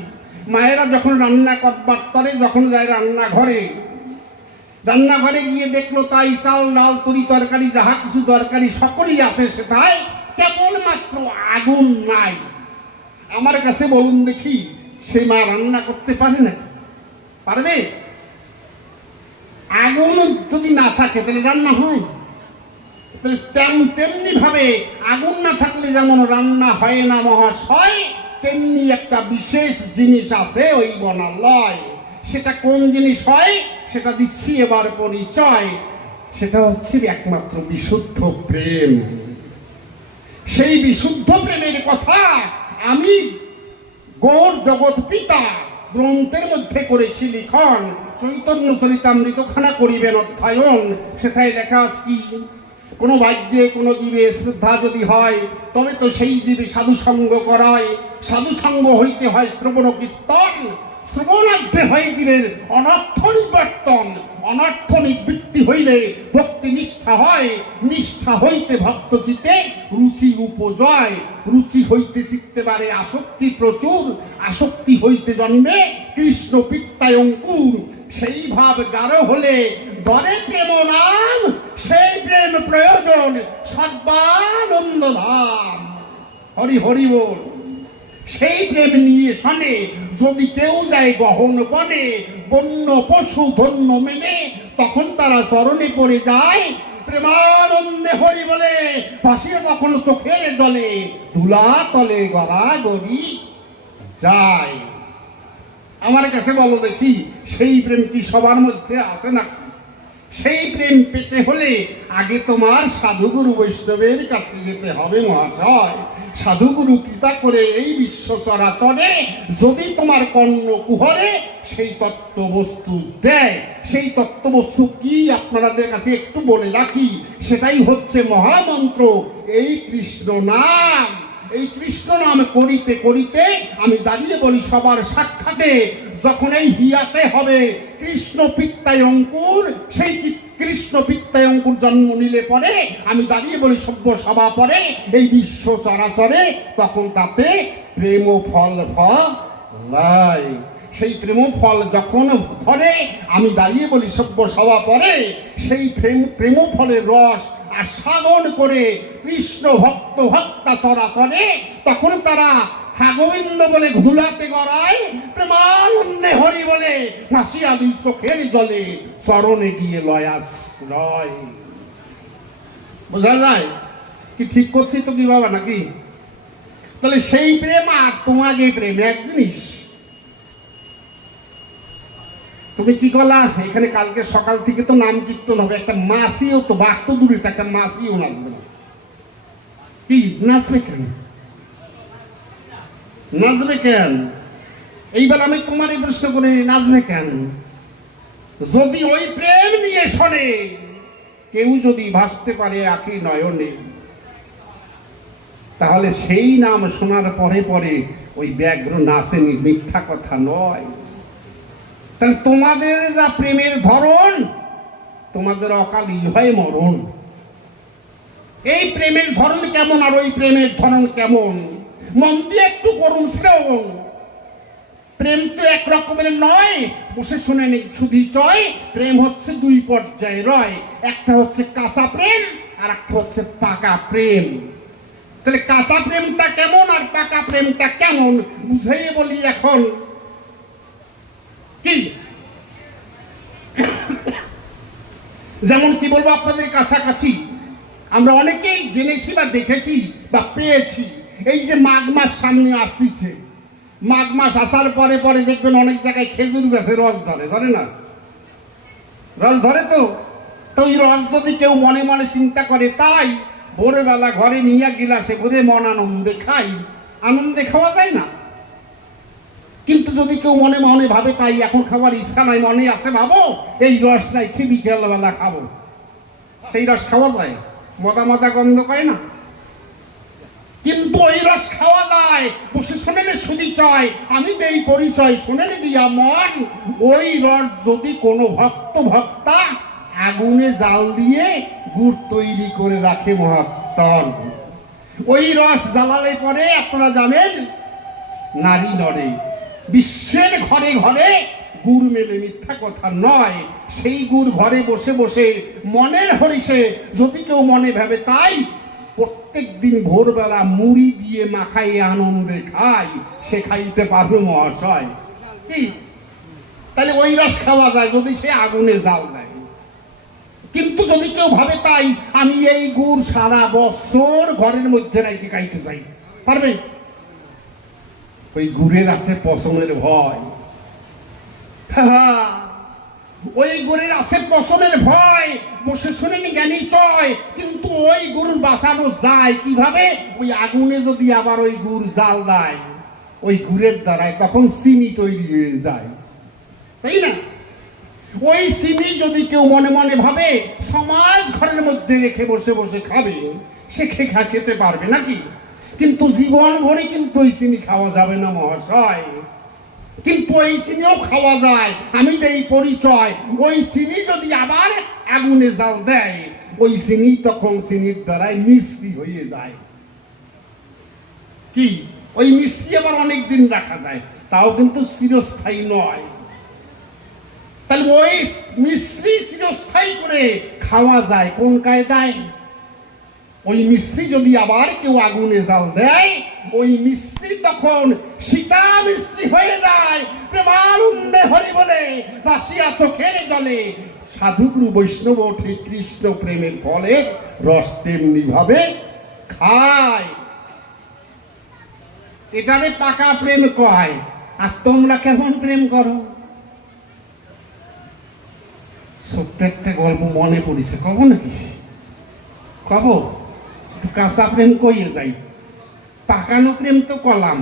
মায়েরা যখন রান্না করবার তরে যখন যায় রান্নাঘরে গিয়ে দেখলো তাই চাল ডাল তরি তরকারি যাহা কিছু দরকারি সকলই আছে, সেটাই কেবলমাত্র আগুন নাই। আমার কাছে বলুন দেখি, সে মা রান্না করতে পারে না? পারবে? আগুন যদি না থাকে তাহলে রান্না হয়? তেমনি ভাবে আগুন না থাকলে যেমন রান্না হয় না মহাশয়, তেমনি একটা বিশেষ জিনিস আছে ওই বনালয়। সেটা কোন জিনিস হয় সেটা দিচ্ছি এবার পরিচয়। সেটা হচ্ছে একমাত্র বিশুদ্ধ প্রেম। সেই বিশুদ্ধ প্রেমের কথা আমি গৌর জগৎ পিতা গ্রন্থের মধ্যে করেছি লিখন। চৈতন্য চরিতামৃতখানা করিবেন অধ্যয়ন। সেটাই লেখা কি, কোনো বাদ্যে কোনো জীবে শ্রদ্ধা যদি হয় তবে তো সেই জীবে সাধুসঙ্গ করায়। সাধুসঙ্গ হইতে হয় শ্রবণ কীর্তন, শ্রবণার্থে হয় জীবের অনর্থ নিবর্তন। অনর্থ নিবৃত্তি হইলে ভক্তি নিষ্ঠা হয়, নিষ্ঠা হইতে ভক্ত চিতে রুচি উপজয়। রুচি হইতে শিখতে পারে আসক্তি প্রচুর, আসক্তি হইতে জন্মে কৃষ্ণ পিত্তায় অঙ্কুর। সেই ভাব গাঢ় হলে ধরে প্রেম নাম, সেই প্রেম প্রয়োজন সর্বানন্দ ধাম। হরি হরি বল। সেই প্রেম নিয়ে শোনে যদি কেউ যায় গহন বনে, বন্য পশু ধন্য মেনে তখন তারা চরণে পড়ে যায় প্রেমানন্দে হরি বলে। ভাসিয়ে তখন চোখের জলে ধুলা তলে গড়াগড়ি যায়। আমার কাছে বলো দেখি, সেই প্রেম কি সবার মধ্যে আছে নাকি? সেই প্রেম পেতে হলে আগে তোমার সাধুগুরু বৈষ্ণবের কাছে যেতে হবে মহাশয়। সাধুগুরু কৃপা করে এই বিশ্ব চরাচরে যদি তোমার কর্ণ কুহরে সেই তত্ত্ব বস্তু দেয়। সেই তত্ত্ব বস্তু কি আপনাদের কাছে একটু বলে রাখি, সেটাই হচ্ছে মহামন্ত্র, এই কৃষ্ণ নাম। এই কৃষ্ণ নাম করিতে করিতে আমি দাঁড়িয়ে বলি সবার সাক্ষাতে, যখন এই হিয়াতে হবে কৃষ্ণ পিত্তায় অঙ্কুর, সেই কৃষ্ণ পিত্তায় অঙ্কুর জন্ম নিলে পরে আমি দাঁড়িয়ে বলি সভ্য সভা পরে এই বিশ্ব চরাচরে, তখন তাতে প্রেম ফল ফলাই। সেই প্রেম ফল যখন ধরে আমি দাঁড়িয়ে বলি সভ্য সভা পরে, সেই প্রেম ফলের রস আস্বাদন করে কৃষ্ণ ভক্ত ভক্তা চরাচরে তখন তারা হা গোবিন্দ বলে ঘুলাতে গড়ায়, প্রেমানন্দে হরি বলে ভাসিয়া দুই চোখের জলে চরণে গিয়ে লয় আশ্রয়। বোঝা যায় কি? ঠিক করছি তো কি বাবা নাকি? তাহলে সেই প্রেম আর তোমাকে প্রেম এক জিনিস। তুমি কি করলা এখানে? কালকে সকাল থেকে তো নাম কীর্তন হবে, একটা মাসিও তো বাঘ তো দূরে, একটা মাসিও নাচবে না। কি নাচবে কেন? নাচবে কেন? এইবার আমি তোমার এই প্রশ্ন করে নাচবে কেন? যদি ওই প্রেম নিয়ে শোনে, কেউ যদি ভাসতে পারে আঁখি নয়নে, তাহলে সেই নাম শোনার পরে পরে ওই ব্যাঘ্র নাচেনি, মিথ্যা কথা নয়। তাহলে তোমাদের যা প্রেমের ধরন, তোমাদের অকালই হয় মরণ। এই প্রেমের ধরন কেমন আর ওই প্রেমের ধরন কেমন, মন দিয়ে একটু করুন শ্রবণ। প্রেম তো এক রকমের নয়, বসে শুনে নি শুধু চয়। প্রেম হচ্ছে দুই পর্যায়ে রয়, একটা হচ্ছে কাঁচা প্রেম আর একটা হচ্ছে পাকা প্রেম। তাহলে কাঁচা প্রেমটা কেমন আর পাকা প্রেমটা কেমন বুঝাইয়ে বলি এখন। কি যেমন কি বলবো আপনাদের কাছাকাছি, আমরা অনেকেই জেনেছি বা দেখেছি বা পেয়েছি, এই যে মাঘ মাস সামনে আসতেছে, মাঘ মাস আসার পরে পরে দেখবেন অনেক জায়গায় খেজুর গাছে রস ধরে, ধরে না? রস ধরে তো ওই রস যদি কেউ মনে মনে চিন্তা করে, তাই ভোরবেলা ঘরে নিয়ে গিলাসে ভরে মন আনন্দে খাই, আনন্দে খাওয়া যায় না। কিন্তু যদি কেউ মনে মনে ভাবে তাই এখন খাবার ইচ্ছা নাই, মনে আছে ভাবো এই রস নাই কি বিকেলবেলা খাবো, সেই রস খাওয়া যায়? মদা মদা গন্ধ করে না? কিন্তু ওই রস খাওয়া যায়, বসে শোনেন শুধু চয় আমি দেই পরিচয়, শোনেন দিয়া মন। ওই রস যদি কোনো ভক্তা আগুনে জাল দিয়ে গুড় তৈরি করে রাখে মহাত্তর, ওই রস জ্বালালে পরে আপনারা জানেন নারী নড়ে। বিশ্বের ঘরে ঘরে গুড় মেলে, মিথ্যা কথা নয়। সেই গুড় ঘরে বসে বসে মনের হরিষে যদি কেউ মনে ভাবে, তাই প্রত্যেক দিন ভোরবেলা মুড়ি দিয়ে মাখাই আনন্দে খাই, সে খাইতে পারবে মহাশয়। কি তাহলে ওই রস খাওয়া যায় যদি সে আগুনে জাল দেয়। কিন্তু যদি কেউ ভাবে তাই আমি এই গুড় সারা বছর ঘরের মধ্যে রাইতে খাইতে চাই, পারবে? ওই গুড়ের আছে পছন্দের ভয়। ওই গুড়ের আছে পছন্দের ভয়, বসে শুনেনি জ্ঞানী চয়। কিন্তু ওই গুড় বাঁচানো যায় কিভাবে? ওই আগুনে যদি আবার ওই গুড় জাল দেয়, ওই গুড়ের দ্বারায় তখন চিনি তৈরি হয়ে যায়, তাই না? ওই চিনি যদি কেউ মনে মনে ভাবে সমাজ ঘরের মধ্যে রেখে বসে বসে খাবে, সে খেতে পারবে নাকি? কিন্তু জীবন ভরে কিন্তু ওই চিনি খাওয়া যাবে না মহাশয়। কিন্তু ওই চিনিও খাওয়া যায়, আমি দেই পরিচয়। ওই চিনি যদি আবার আগুনে জাল দেয়, ওই চিনি তখন চিনির দ্বারাই মিষ্টি হয়ে যায়। কি ওই মিষ্টি আবার অনেক দিন রাখা যায়, তাও কিন্তু চিরস্থায়ী নয়। তাহলে ওই মিষ্টি চিরস্থায়ী করে খাওয়া যায় কোন কায়দায়? ওই মিষ্টি যদি আবার কেউ আগুনে জাল দেয়, ওই মিষ্টি তখন সীতা মিষ্টি হয়ে যায়। প্রেমানন্দে হরি বলে ভাসিয়া চোখের জলে, সাধুগুরু বৈষ্ণব ঠিক কৃষ্ণ প্রেমের ফলে রস তেমনি ভাবে খায়। এটারে পাকা প্রেম কয়। আর তোমরা কেমন প্রেম করো? ছোট্ট একটা গল্প মনে পড়েছে, কব নাকি? কব? কাঁচা প্রেম কইয়ে যাই, পাকানো প্রেম তো কলাম।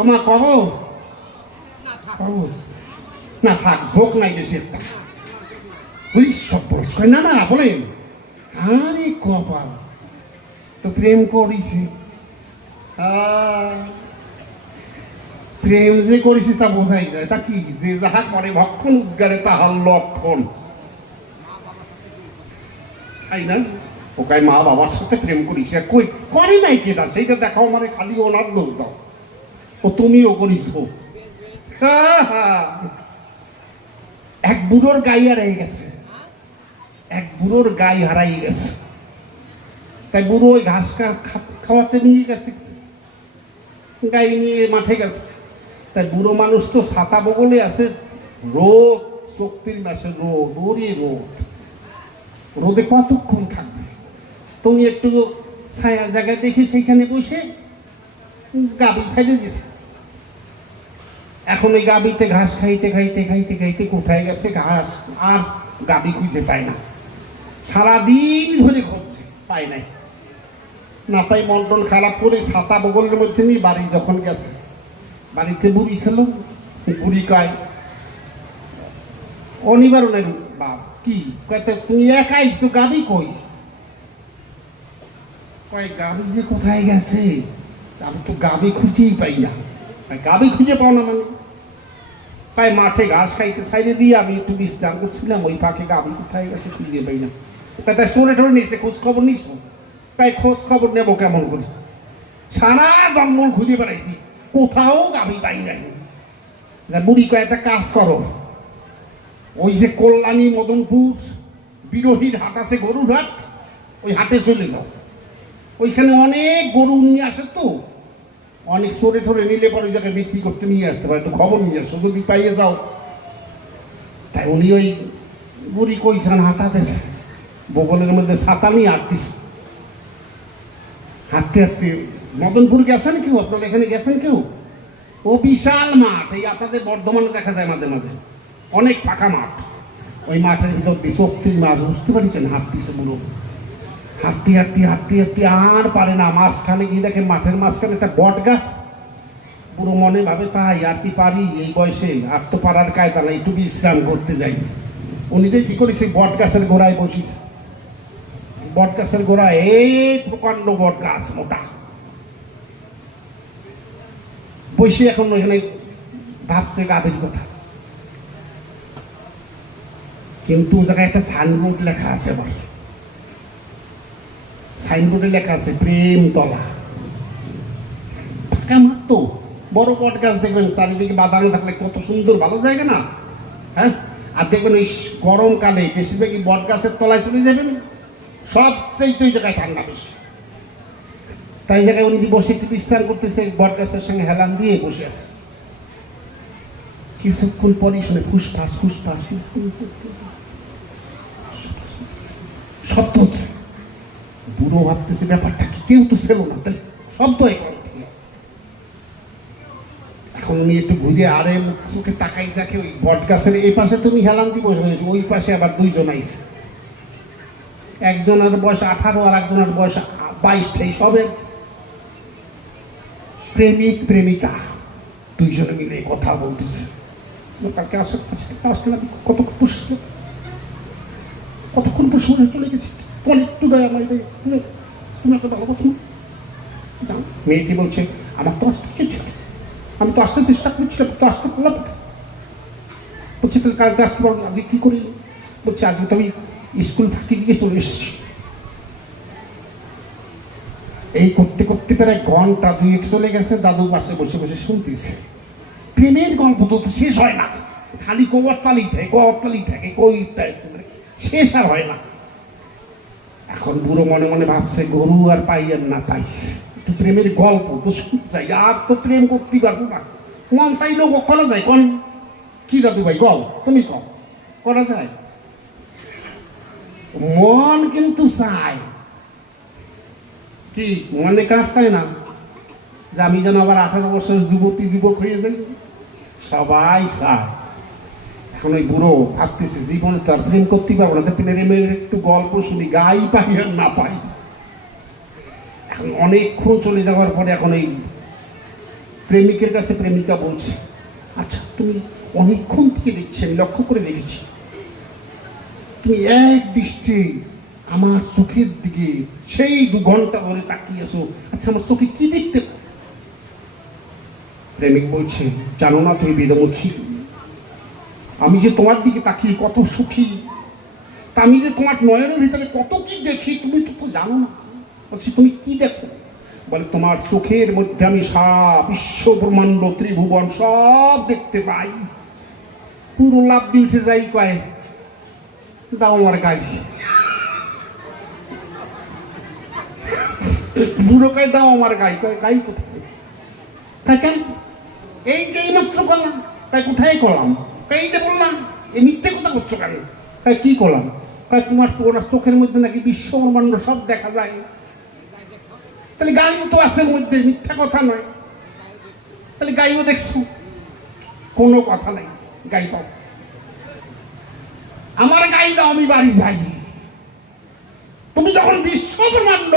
আমা কব? না থাক, ভোগ নাই বেশি একটা। ওই সব বয়স কয় না না বলেন। আরে কপাল তো প্রেম করিছি, প্রেম যে করেছি তা বোঝাই যায়। তা কি? যে যাহা করে ভক্ষণ উদ্গারে তাহার লক্ষণ, তাই না? ওকাই মা বাবার সাথে প্রেম করিস, কই করে নাই কেটা সেইটা দেখাও, মানে খালি ওনার দোষ দাও। ও তুমিও করিস। এক বুড়োর গাই হারাই গেছে, এক বুড়োর গাই হারাই গেছে। তাই বুড়ো ওই ঘাস খাওয়াতে নিয়ে গেছে, গাই নিয়ে মাঠে গেছে। তাই বুড়ো মানুষ তো ছাতা বগলে আছে, রোদ, শক্তির মাসে রোদ, ওরে রোদ, রোদে কতক্ষণ থাকবে? তুমি একটু ছায়া জায়গায় দেখি সেইখানে বসে গাবি ছেড়ে দিছে। এখন ওই গাবিতে ঘাস খাইতে খাইতে খাইতে খাইতে কোথায় গেছে ঘাস, আর গাবি খুঁজে পায় না। সারাদিন ধরে খুঁজছে, পায় নাই। না পাই মন টন খারাপ করে ছাতা বগলের মধ্যে নিয়ে বাড়ি যখন গেছে, বাড়িতে বুড়ি ছিল, বুড়ি কয় অনিবারণের বাপ কি কয়তে তুমি একাই তো গাবি কই, কয় গাবি যে কোথায় গেছে, আমি তো গাবি খুঁজেই পাই না। গাবি খুঁজে পাও না মানে? তাই মাঠে ঘাস খাইতে সাইডে দিয়ে আমি একটু বিশ্রাম করছিলাম, ওই ফাঁকে গাবি কোথায় গেছে খুঁজে পাই না। তাই সরে টরে নিয়েছে, খোঁজ খবর নিস, তাই খোঁজ খবর নেবো কেমন করে? সারা জঙ্গল খুঁজে বেড়াইছি, কোথাও গাবি পাই নাই। বুড়ি কয় একটা কাজ করো, ওই যে কল্যাণী মদনপুর বিরোহীর হাট আছে, গরুর হাট, ওই হাটে চলে যাও। ওইখানে অনেক গরু নিয়ে আসে, তো অনেক সরে ঠরে নিলে পরে ওই জায়গায় বিক্রি করতে নিয়ে আসতে পারে, একটু খবর নিয়ে আসো, যদি পাইয়ে যাও। তাই উনি ওই বুড়ি কইখান হাঁটাতে বগলের মধ্যে ছাতা নিয়ে হাঁটতিস, হাঁটতে হাঁটতে মদনপুর গেছেন কেউ? আপনারা এখানে গেছেন কেউ? ও বিশাল মাঠ, এই আপনাদের বর্ধমানে দেখা যায় মাঝে মাঝে, অনেক ফাঁকা মাঠ। ওই মাঠের ভিতর দিয়ে 30 মাস, বুঝতে পারছেন, হাঁটতিছে বুড়ো, হাঁটতে হাঁটতে হাঁটতে হাঁটতে আর পারে না। মাঝখানে গিয়ে দেখে মাঠের মাঝখানে একটা বট গাছ। পুরো মনে ভাবে তাই আর কি পারি এই বয়সে, আর তো পারার কায়দা না, একটু বিশ্রাম করতে যাই। উনি যে কি করেছে, বট গাছের গোড়ায় বসিস। বট গাছের গোড়ায় এই প্রকাণ্ড বট গাছ, মোটা, বসে এখন ওইখানে ভাবছে গাভীর কথা। কিন্তু জায়গায় একটা সাইনবোর্ড লেখা আছে, আবার সাইনবোর্ডে লেখা আছে প্রেমতলা। কেমন তো বড় বট গাছ, দেখবেন চারিদিকে বাঁধানো থাকলে কত সুন্দর, ভালো জায়গা না? হ্যাঁ, আর দেখবেন ওই গরমকালে বেশিরভাগই বট গাছের তলায় চলে যাবেন, সবচেয়ে ওই জায়গায় ঠান্ডা বেশি। তাই জায়গায় উনি বসে একটু বিশ্রাম করতেছে, বট গাছের সঙ্গে হেলান দিয়ে বসে আছে। কিছুক্ষণ পরই শুনে ফুসফাস ফুসফাস শব্দ হচ্ছে। বুড়ো ভাবতেছে ব্যাপারটা কি, কেউ তো ছিল না, তাই শব্দ এখন উনি একটু ঘুরে আরে চোখে তাকাই দেখে ওই বট গাছের এই পাশে তুমি হেলান দিয়ে বসে রয়েছে, ওই পাশে আবার দুইজন আইছে। একজনের বয়স 18 আর একজনের বয়স 22। সবের প্রেমিক প্রেমিকা, দুইজনে মিলে কথা বলতেছে। কালকে আসতে না, কতক্ষণ বসে চলে গেছি, তোমার একটু দয়া আমার, তুমি একটা ভালো কথা। মেয়েটি বলছে আমার তো আসতে কিছু, আমি তো আসতে চেষ্টা করছিলাম, তো আসতে পারলাম। বলছি তাহলে কালকে আসতে পারবো, আজকে কি করি? বলছে আজকে তো আমি স্কুল ফাঁকি দিয়ে চলে এসেছি। এই করতে করতে প্রায় ঘন্টা 2 চলে গেছে। দাদু পাশে বসে বসে শুনতেছে। প্রেমের গল্প তো শেষ হয় না, খালি গোবরতালি থাকে, কই শেষ আর হয় না। এখন বুড়ো মনে মনে ভাবছে গরু আর পাই আর না পাই, একটু প্রেমের গল্প তো শুনতে চাই, আর তো প্রেম করতে পারবো না। মন চাইলেও করা যায়, কোন কি দাদু ভাই গল, তুমি করা যায়? মন কিন্তু চায় কি, মনে কাজ চায় না যে আমি যেন আবার 18 বছরের যুবক হয়ে যাই, সবাই চায়। এখন ওই বুড়ো ভাবতেছে জীবনে তো আর প্রেম করতে পারবো না, প্রেমের একটু গল্প শুনি, গাই পাই আর না পাই। এখন অনেকক্ষণ চলে যাওয়ার পরে এখন এই প্রেমিকের কাছে প্রেমিকা বলছে, আচ্ছা তুমি অনেকক্ষণ থেকে দেখছি, আমি লক্ষ্য করে দেখেছি, তুমি এক দৃষ্টি আমার চোখের দিকে সেই 2 ঘন্টা ধরে তাকিয়েছো, আচ্ছা আমার চোখে কি দেখতে? প্রেমিক বলছে জানো না তুমি বেদমুখী, আমি যে তোমার দিকে তাকিয়ে কত সুখী, তা আমি যে তোমার নয়নের ভিতরে কত কি দেখি তুমি তো জানো না। বলছি তুমি কি দেখো? বলে তোমার চোখের মধ্যে আমি সারা বিশ্ব ব্রহ্মাণ্ড ত্রিভুবন সব দেখতে পাই। পুরো লাভ দিয়ে উঠে যাই, কয় দাও আমার গাড়ি। বুড়ো কয় দাও আমার গাই। কয় গাই কোথায়? কেন এই যে মাত্র করলাম। তাই কোথায় করলাম? এই যে বললাম, এই মিথ্যে কথা করছো কেন? তাই কি করলাম? তাই তোমার ওনার চোখের মধ্যে নাকি বিশ্ব ব্রহ্মাণ্ড সব দেখা যায়, তাহলে গাইও তো আছে মধ্যে, মিথ্যা কথা নয়। তাহলে গাইও দেখছো, কোনো কথা নাই, গাই পাও, আমার গাই দাও, আমি বাড়ি যাই। তুমি যখন বিশ্ব ব্রহ্মাণ্ড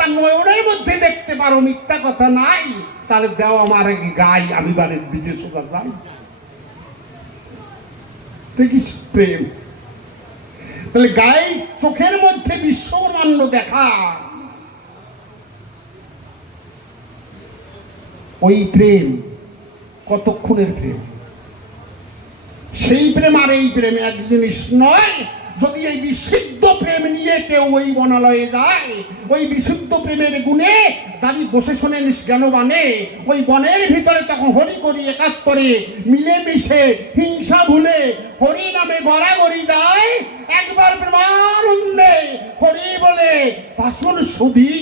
তার নয়নের মধ্যে দেখতে পারো, মিথ্যা কথা নাই, তাহলে দেও আমার গাই, আমি বাড়ির দিকে সোজা যাই। দেখিস প্রেম। তাহলে গাই চোখের মধ্যে বিশ্বব্রহ্মাণ্ড দেখা, ওই প্রেম কতক্ষণের প্রেম? সেই প্রেম আর এই প্রেম এক জিনিস নয়। যদি এই বিশুদ্ধ প্রেম নিয়ে কেউ ওই বনালয়ে যায়, ওই বিশুদ্ধ প্রেমের গুণে দাঁড়িয়ে বসে শোনেন জ্ঞানবানে, ওই বনের ভিতরে তখন হরি করি একাত্তরে মিলেমিশে হিংসা ভুলে হরি নামে গড়াগড়ি যায়, একবার প্রেমানন্দে হরি বলে ভাষণ সুধি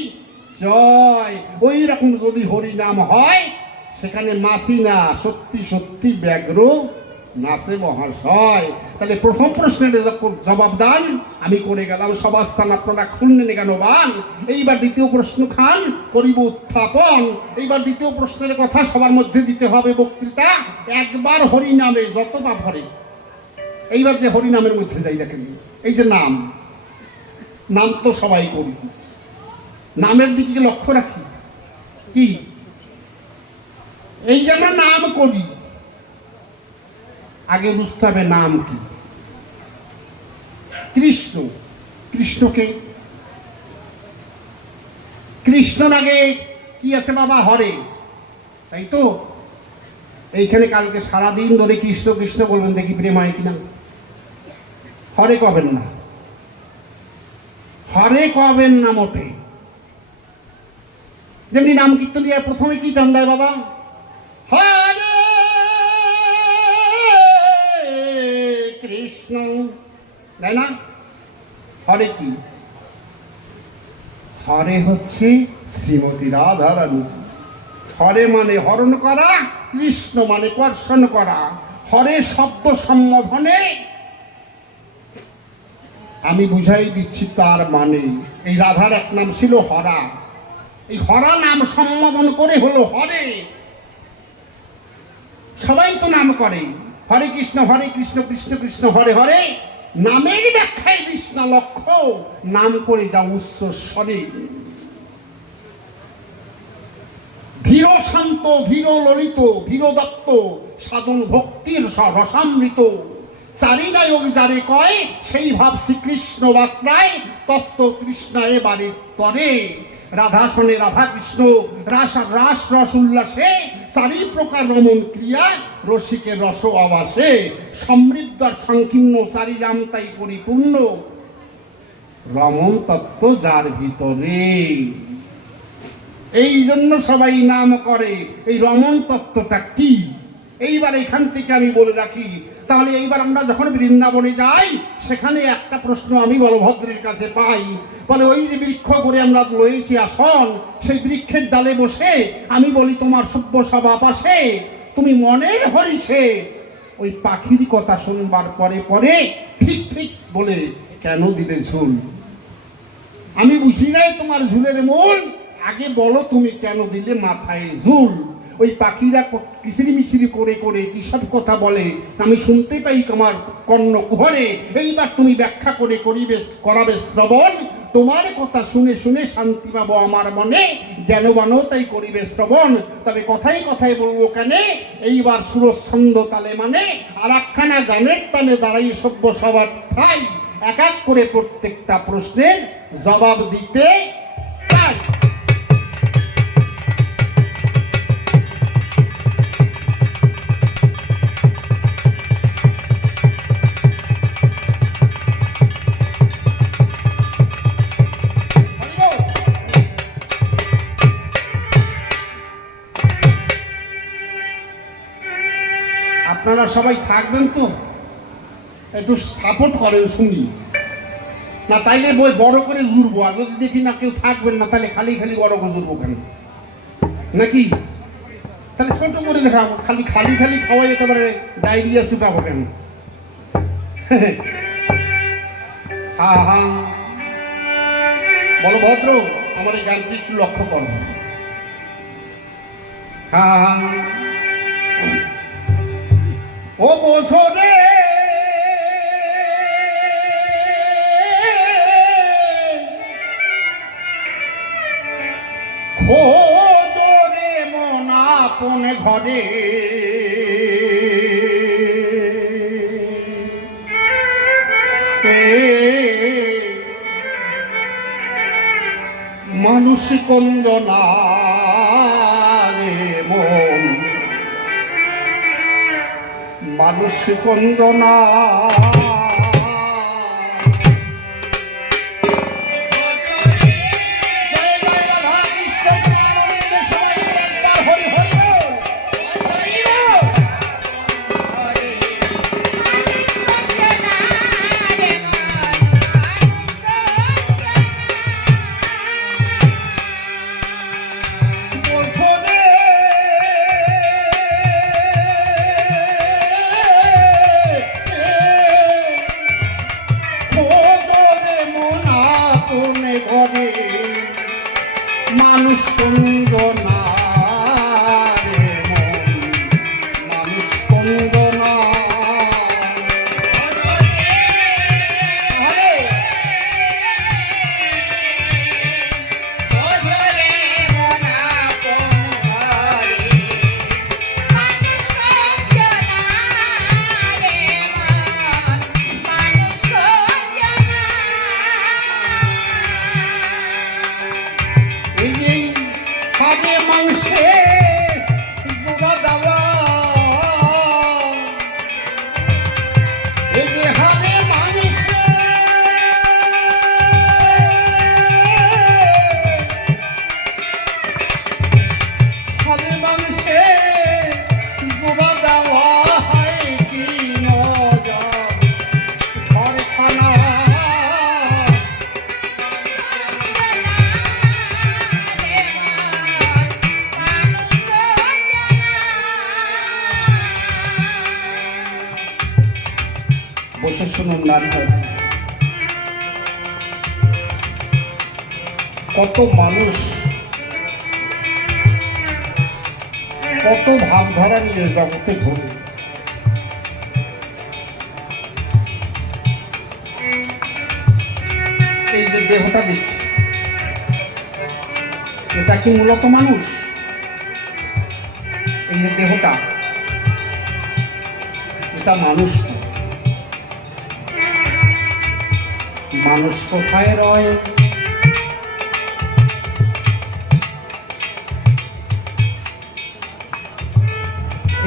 জয়। ওই রকম যদি হরি নাম হয়, সেখানে নাচি না, সত্যি সত্যি ব্যাঘ্র নাচে মহাশয়। তাহলে প্রথম প্রশ্নের জবাব দান আমি করে গেলাম, সভাস্থান আপনারা খুললেন জ্ঞানবান। এইবার দ্বিতীয় প্রশ্ন খান, করিব উত্থাপন। এইবার দ্বিতীয় প্রশ্নের কথা সবার মধ্যে দিতে হবে বক্তৃতা। একবার হরি নামে যত পাপ হরে। এইবার যে হরি নামের মধ্যে যাই, দেখেন এই যে নাম, নাম তো সবাই করি, নামের দিকে লক্ষ্য রাখি কি? এই যে আমরা নাম করি, আগে বুঝতে হবে নাম কি। কৃষ্ণ, কৃষ্ণকে কৃষ্ণ আগে কি আছে বাবা? হরে, তাই তো? এইখানে কালকে সারাদিন ধরে কৃষ্ণ কৃষ্ণ বলবেন, দেখি প্রেম হয় কিনা। হরে কবেন না, হরে কবেন না মোটে। যেমনি নাম কীর্তন দিয়ে প্রথমে কি টান দেয় বাবা? হরে কৃষ্ণ, তাই না? হরে কি? হরে হচ্ছে শ্রীমতী রাধারানী। হরে মানে হরণ করা, কৃষ্ণ মানে কর্ষণ করা। হরে শব্দ সম্বোধনে আমি বুঝাই দিচ্ছি তার মানে। এই রাধার এক নাম ছিল হরা, এই হরা নাম সম্বোধন করে হলো হরে। সবাই তো নাম করে, হরে কৃষ্ণ কৃষ্ণ কৃষ্ণ হরে হরে। নামের ব্যাখ্যায় দিস না লক্ষ্য, নাম করে যা উচ্চ স্বরে। ধীর শান্ত, ধীর ললিত, ধীর দত্ত, সাধন ভক্তির রসামৃত। চারিনায়ক যারে কয়, সেই ভাব শ্রীকৃষ্ণ বার্তায়, তত্ত্ব কৃষ্ণায় বাড়ির তরে। রাধা শোনে রাধা কৃষ্ণ, রাস রাস রস উল্লাসে, চারি প্রকার রমন ক্রিয়া, রসিকের রস আবাসে। সমৃদ্ধ সংকীর্ণ চারি রাম তাই পরিপূর্ণ, রমন তত্ত্ব যার ভিতরে। এই জন্য সবাই নাম করে। এই রমন তত্ত্বটা কি? এইবার এখান থেকে আমি বলে রাখি। তাহলে এইবার আমরা যখন বৃন্দাবনে যাই, সেখানে একটা প্রশ্ন আমি বলভদ্রের কাছে পাই। বলে ওই যে বৃক্ষ করে আমরা লয়েছি আসন, সেই বৃক্ষের ডালে বসে আমি বলি তোমার সভ্য সভা পাশে, তুমি মনের হরিষে ওই পাখির কথা শুনবার পরে পরে ঠিক ঠিক বলে কেন দিলে ঝুল? আমি বুঝি নাই তোমার ঝুলের মূল, আগে বলো তুমি কেন দিলে মাথায় ঝুল? ওই পাখিরা কিসিরি মিছিরি করে করে কি সব কথা বলে, আমি শুনতে পাই তোমার কর্ণ কুহরে। এইবার তুমি ব্যাখ্যা করে করাবে শ্রবণ, তোমার কথা শুনে শুনে শান্তি পাবো আমার মনে, জ্ঞানবানও তাই করিবে শ্রবণ। তবে কথাই কথায় বলবো কেন, এইবার সুরছন্দ তালে মানে আর একখানা গানের তালে দাঁড়াই সভ্য সবার ঠাই, এক এক করে প্রত্যেকটা প্রশ্নের জবাব দিতে চাই। আপনারা সবাই থাকবেন তো? একটু সাপোর্ট করেন শুনি না, তাইলে বই বড় করে জুড়বো। আর যদি দেখি না কেউ থাকবেন না, তাহলে খালি খালি বড় করে জুড়বো কেন নাকি? তাহলে ছোট করে দেখাবো, খালি খালি খালি খাওয়াই একেবারে ডায়রিয়া ছুটাবো কেন? হা হা বলো ভদ্র, আমার এই গানটি একটু লক্ষ্য করো। হা হা ও বোঝো রে, খোঁজরে মন আপন ঘরে মানুষ কন্দনা রে মন, মানুষ কন্দনা। মানুষ কন্দনা রে মন, মানুষ কন্দনা। বসে শুনুন নারী, কত মানুষ কত ভাবধারা নিয়ে জগতে ঘুরে। এই যে দেহটা দেখছি, এটা কি মূলত মানুষ? এই যে দেহটা, এটা মানুষ না। মানুষ কোথায় রয়?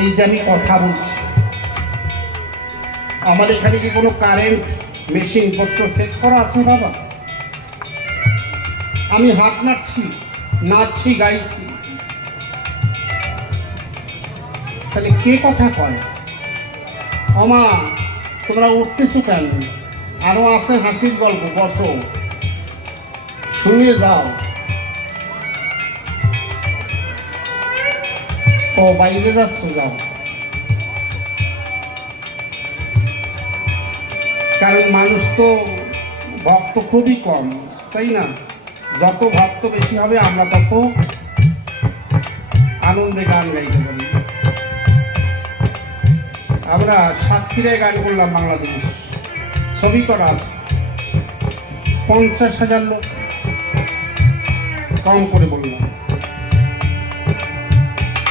এই যে আমি কথা বলছি, আমার এখানে কি কোনো কারেন্ট মেশিন পত্র সেট করা আছে বাবা? আমি হাত নাড়ছি, নাচছি, গাইছি, তাহলে কে কথা কয়? ওমা তোমরা উঠতেছো কেন? আরো আছে হাসির গল্প, বসো শুনিয়ে যাও। ও বাইরে যাচ্ছ, যাও। কারণ মানুষ তো ভক্ত খুবই কম, তাই না? যত ভক্ত বেশি হবে আমরা তত আনন্দে গান গাইতে পারি। আমরা সাতক্ষীরায় গান করলাম, বাংলাদেশ ছবি করা আছে, 50,000 লোক, কম করে বললাম।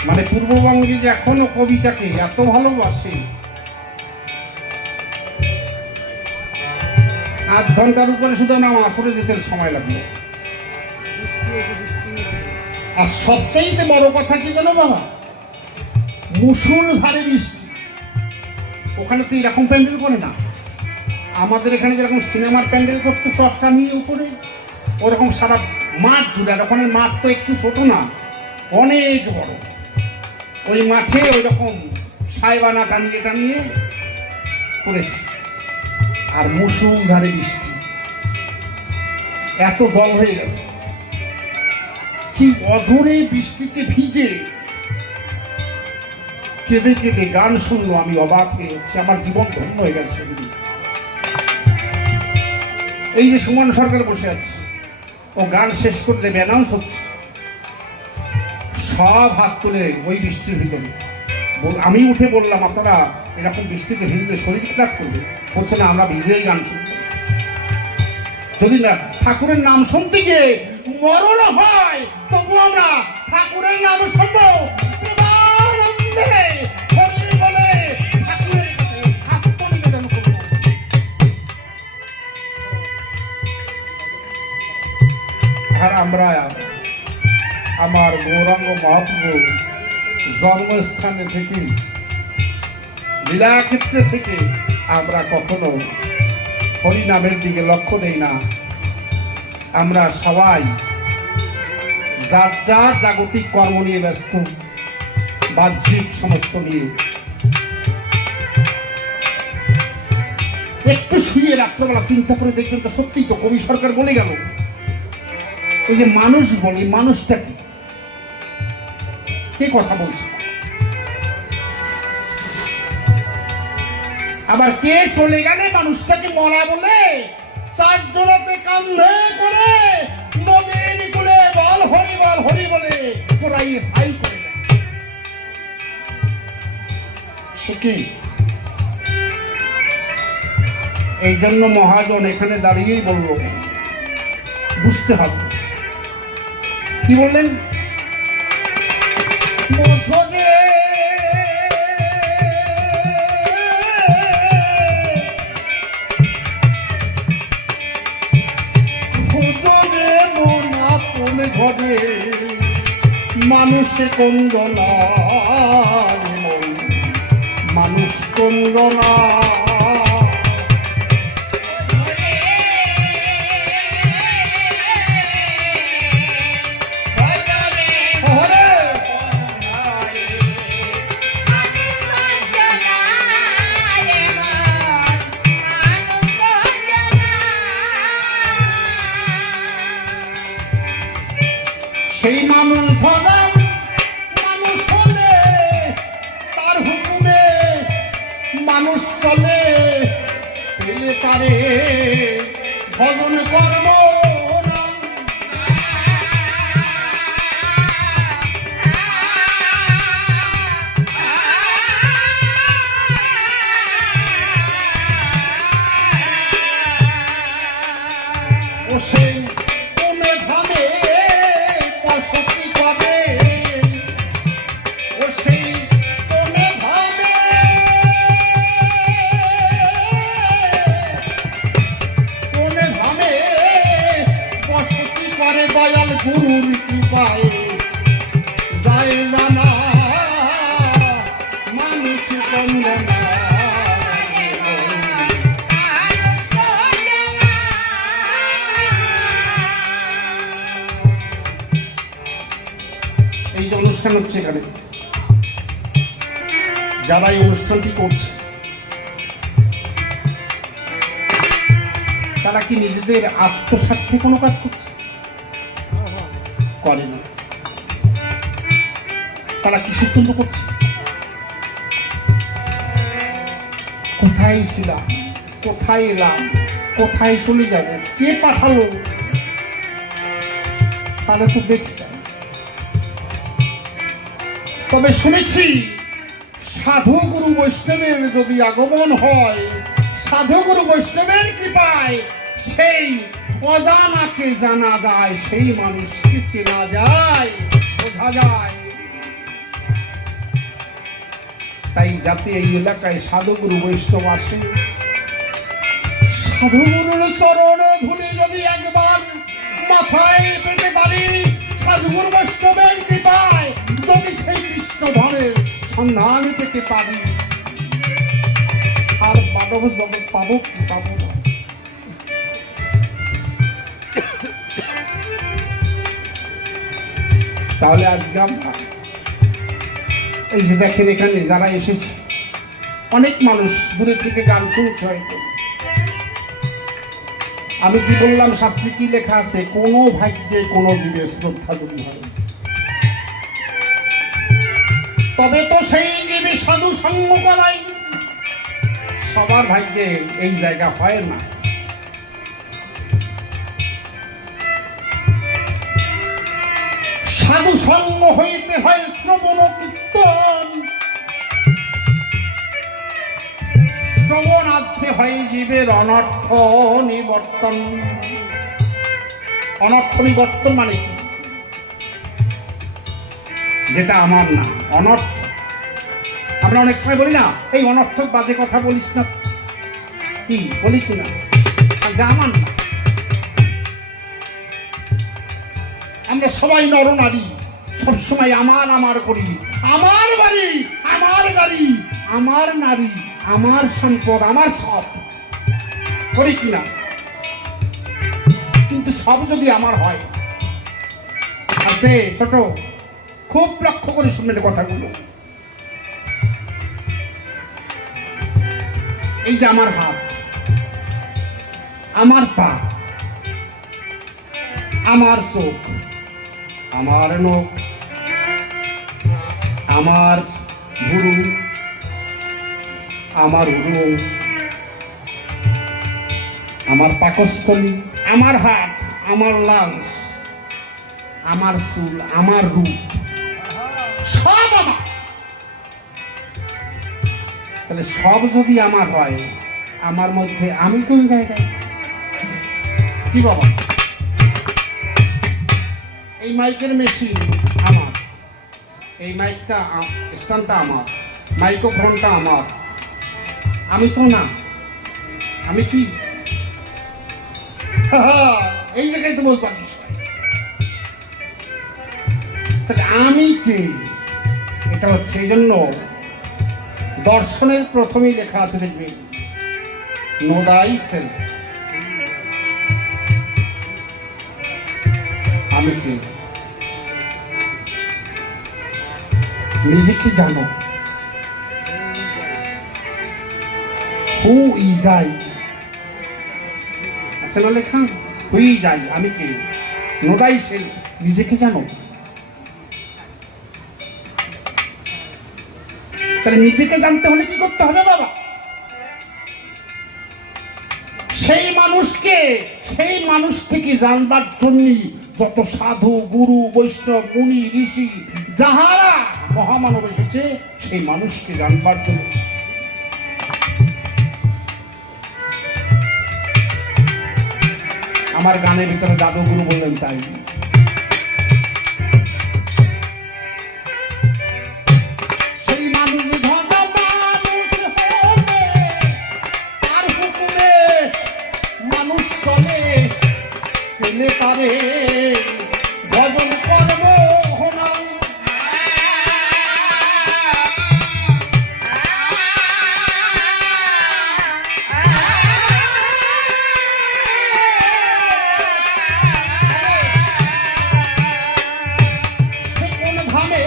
মানে পূর্ববঙ্গে যে এখনো কবিতাকে এত ভালোবাসে, 8 ঘন্টার উপরে শুধু নাম আসরে যেতে সময় লাগলো। আর সবচেয়ে বড় কথা কি জানো বাবা? মুষলধারে বৃষ্টি। ওখানে তো এরকম প্যান্ডেল করে না। আমাদের এখানে যেরকম সিনেমার প্যান্ডেল করতো সবটা নিয়ে উপরে, ওরকম সারা মাঠ জুড়ে। আর ওখানে মাঠ তো একটু ছোট না, অনেক বড়। ওই মাঠে ওই রকম সাইবানা টানিয়ে টানিয়ে করেছে। আর মুষলধারে বৃষ্টি, এত জল হয়ে গেছে। কি অঝরে বৃষ্টিতে ভিজে কেঁদে কেঁদে গান শুনলো, আমি অবাক হয়ে যাচ্ছি। আমার জীবন ধন্য হয়ে গেছে। এই যে সুমন সরকার বসে আছে, ও গান শেষ করে দেবে, অ্যানাউন্স হচ্ছে, সব হাত তুলে ওই বৃষ্টির ভিতরে। আমি উঠে বললাম, আপনারা এরকম বৃষ্টিতে ভিজলে শরীর খারাপ করবে? বলছে না, আমরা ভিজেই গান শুনবো। যদি না ঠাকুরের নাম শুনতে গিয়ে মরণ হয় তবু আমরা আমরা আমার গৌরাঙ্গ মহাপ্রভুর জন্মস্থানে থেকে লীলাক্ষেত্রে থেকে আমরা কখনো হরিনামের দিকে লক্ষ্য দেই না। আমরা সবাই যার যার জাগতিক কর্ম নিয়ে ব্যস্ত, বাহ্যিক সমস্ত নিয়ে। একটু শুয়ে রাত্রবেলা চিন্তা করে দেখবেন তো সত্যিই তো কবি সরকার বলে গেল, এই যে মানুষ বলে মানুষটা কি, কে কথা বলছে, আবার কে চলে গেলে মানুষটাকে মরা বলে চারজনাতে কান্ধে করে নদীর কুলে বল হরি বলে পুরাই সাই করে দেয়। সে কি? এই জন্য মহাজন এখানে দাঁড়িয়েই বলল, বুঝতে হবে। কি বললেন? ঘরে মানুষে কন্দনা, মানুষ কন্দনা। সেই মানুষ ধরা মানুষ হলে তার হুকুমে মানুষ চলে, পেলে তারে ভজন কর্ম ও সেই কোনে ধামে বসতি করে, ও সেই কোনে ধামে বসতি করে, দয়াল গুরুর কৃপায় যায় জানা মানুষ বন্দনা। এই যে অনুষ্ঠান হচ্ছে এখানে, যারা এই অনুষ্ঠানটি করছে তারা কি নিজেদের আত্মস্বার্থে কোনো কাজ করছে? করে না। তারা কিসের জন্য করছে? কোথায় ছিলাম, কোথায় এলাম, কোথায় চলে যাব, কে পাঠালো, তাহলে তো দেখতে। তবে শুনেছি সাধু গুরু বৈষ্ণবের যদি আগমন হয়, সাধু গুরু বৈষ্ণবের কৃপায় সেই অজানাকে জানা যায়, সেই মানুষকে চেনা যায়, বোঝা যায়। তাই যাতে এই এলাকায় সাধু গুরু বৈষ্ণব আসে, সাধু গুরুর চরণে ধুলি যদি একবার মাথায় পেতে পারি, সাধু গুরু বৈষ্ণবের কৃপায় যদি সেই কৃষ্ণ ধনের সন্ধান পেতে পারি, আর মানব জগৎ পাবো কি পাবো না। তাহলে আজকে আমরা এই যে দেখেন এখানে যারা এসেছে, অনেক মানুষ দূরে থেকে গান শুনছে হয়তো। আমি কি বললাম, শাস্ত্রে কি লেখা আছে? কোন ভাগ্যে কোন জীবের শ্রদ্ধা যদি হয়, তবে তো সেই জীবে সাধু সঙ্গ করাই। সবার ভাগ্যে এই জায়গা হয় না। সাধু সঙ্গ হইতে হয় শ্রবণ কীর্তন, শ্রবণার্থে হয় জীবের অনর্থ নিবর্তন। অনর্থ নিবর্তন মানে কি? যেটা আমার না, অনর্থ। আমরা অনেক সময় বলি না, এই অনর্থক বাজে কথা বলিস না, কি বলি কিনা, যা আমার না। আমরা সবাই নরনারী, সবসময় আমার আমার করি, আমার বাড়ি, আমার গাড়ি, আমার নারী, আমার সম্পদ, আমার সব করি কিনা? কিন্তু সব যদি আমার হয়, আস্তে ছোট, খুব লক্ষ্য করে শুনবেন কথাগুলো। এই যে আমার হাত, আমার পা, আমার চোখ, আমার নখ, আমার ভুরু, আমার উরু, আমার পাকস্থলী, আমার হাত, আমার লাংস, আমার চুল, আমার রূপ, সব আমার। তাহলে সব যদি আমার হয়, আমার মধ্যে আমি কোন জায়গায়? কি বাবা? এই মাইকের মেশিন আমার, এই মাইকটা স্ট্যান্ডটা আমার, মাইক্রোফোনটা আমার, আমি তো না। আমি কি? এই জায়গায় তো বলতে পারিস। তাহলে আমি কে? এটা হচ্ছে এই জন্য দর্শনের প্রথমেই লেখা আছে, দেখবে, নো দাই সেলফ। আমি কে? নিজেকে জানো। হু ইজ আই আছে না লেখা? হু ইজ আই, আমি কে? নো দাই সেলফ, নিজেকে জানো। তাহলে নিজেকে জানতে হলে কি করতে হবে বাবা? সেই মানুষকে, সেই মানুষ থেকে জানবার জন্য যত সাধু, গুরু, বৈষ্ণব, মুনি, ঋষি, যাহারা মহামানব এসেছে, সেই মানুষকে জানবার জন্য। আমার গানের ভিতরে জাদুগুরু বললেন তাই। সেই মানুষ ধরা মানুষ হলে, তার হুকুমে মানুষ চলে, পেলে তারে ভজন করব না। সে কোন ধামে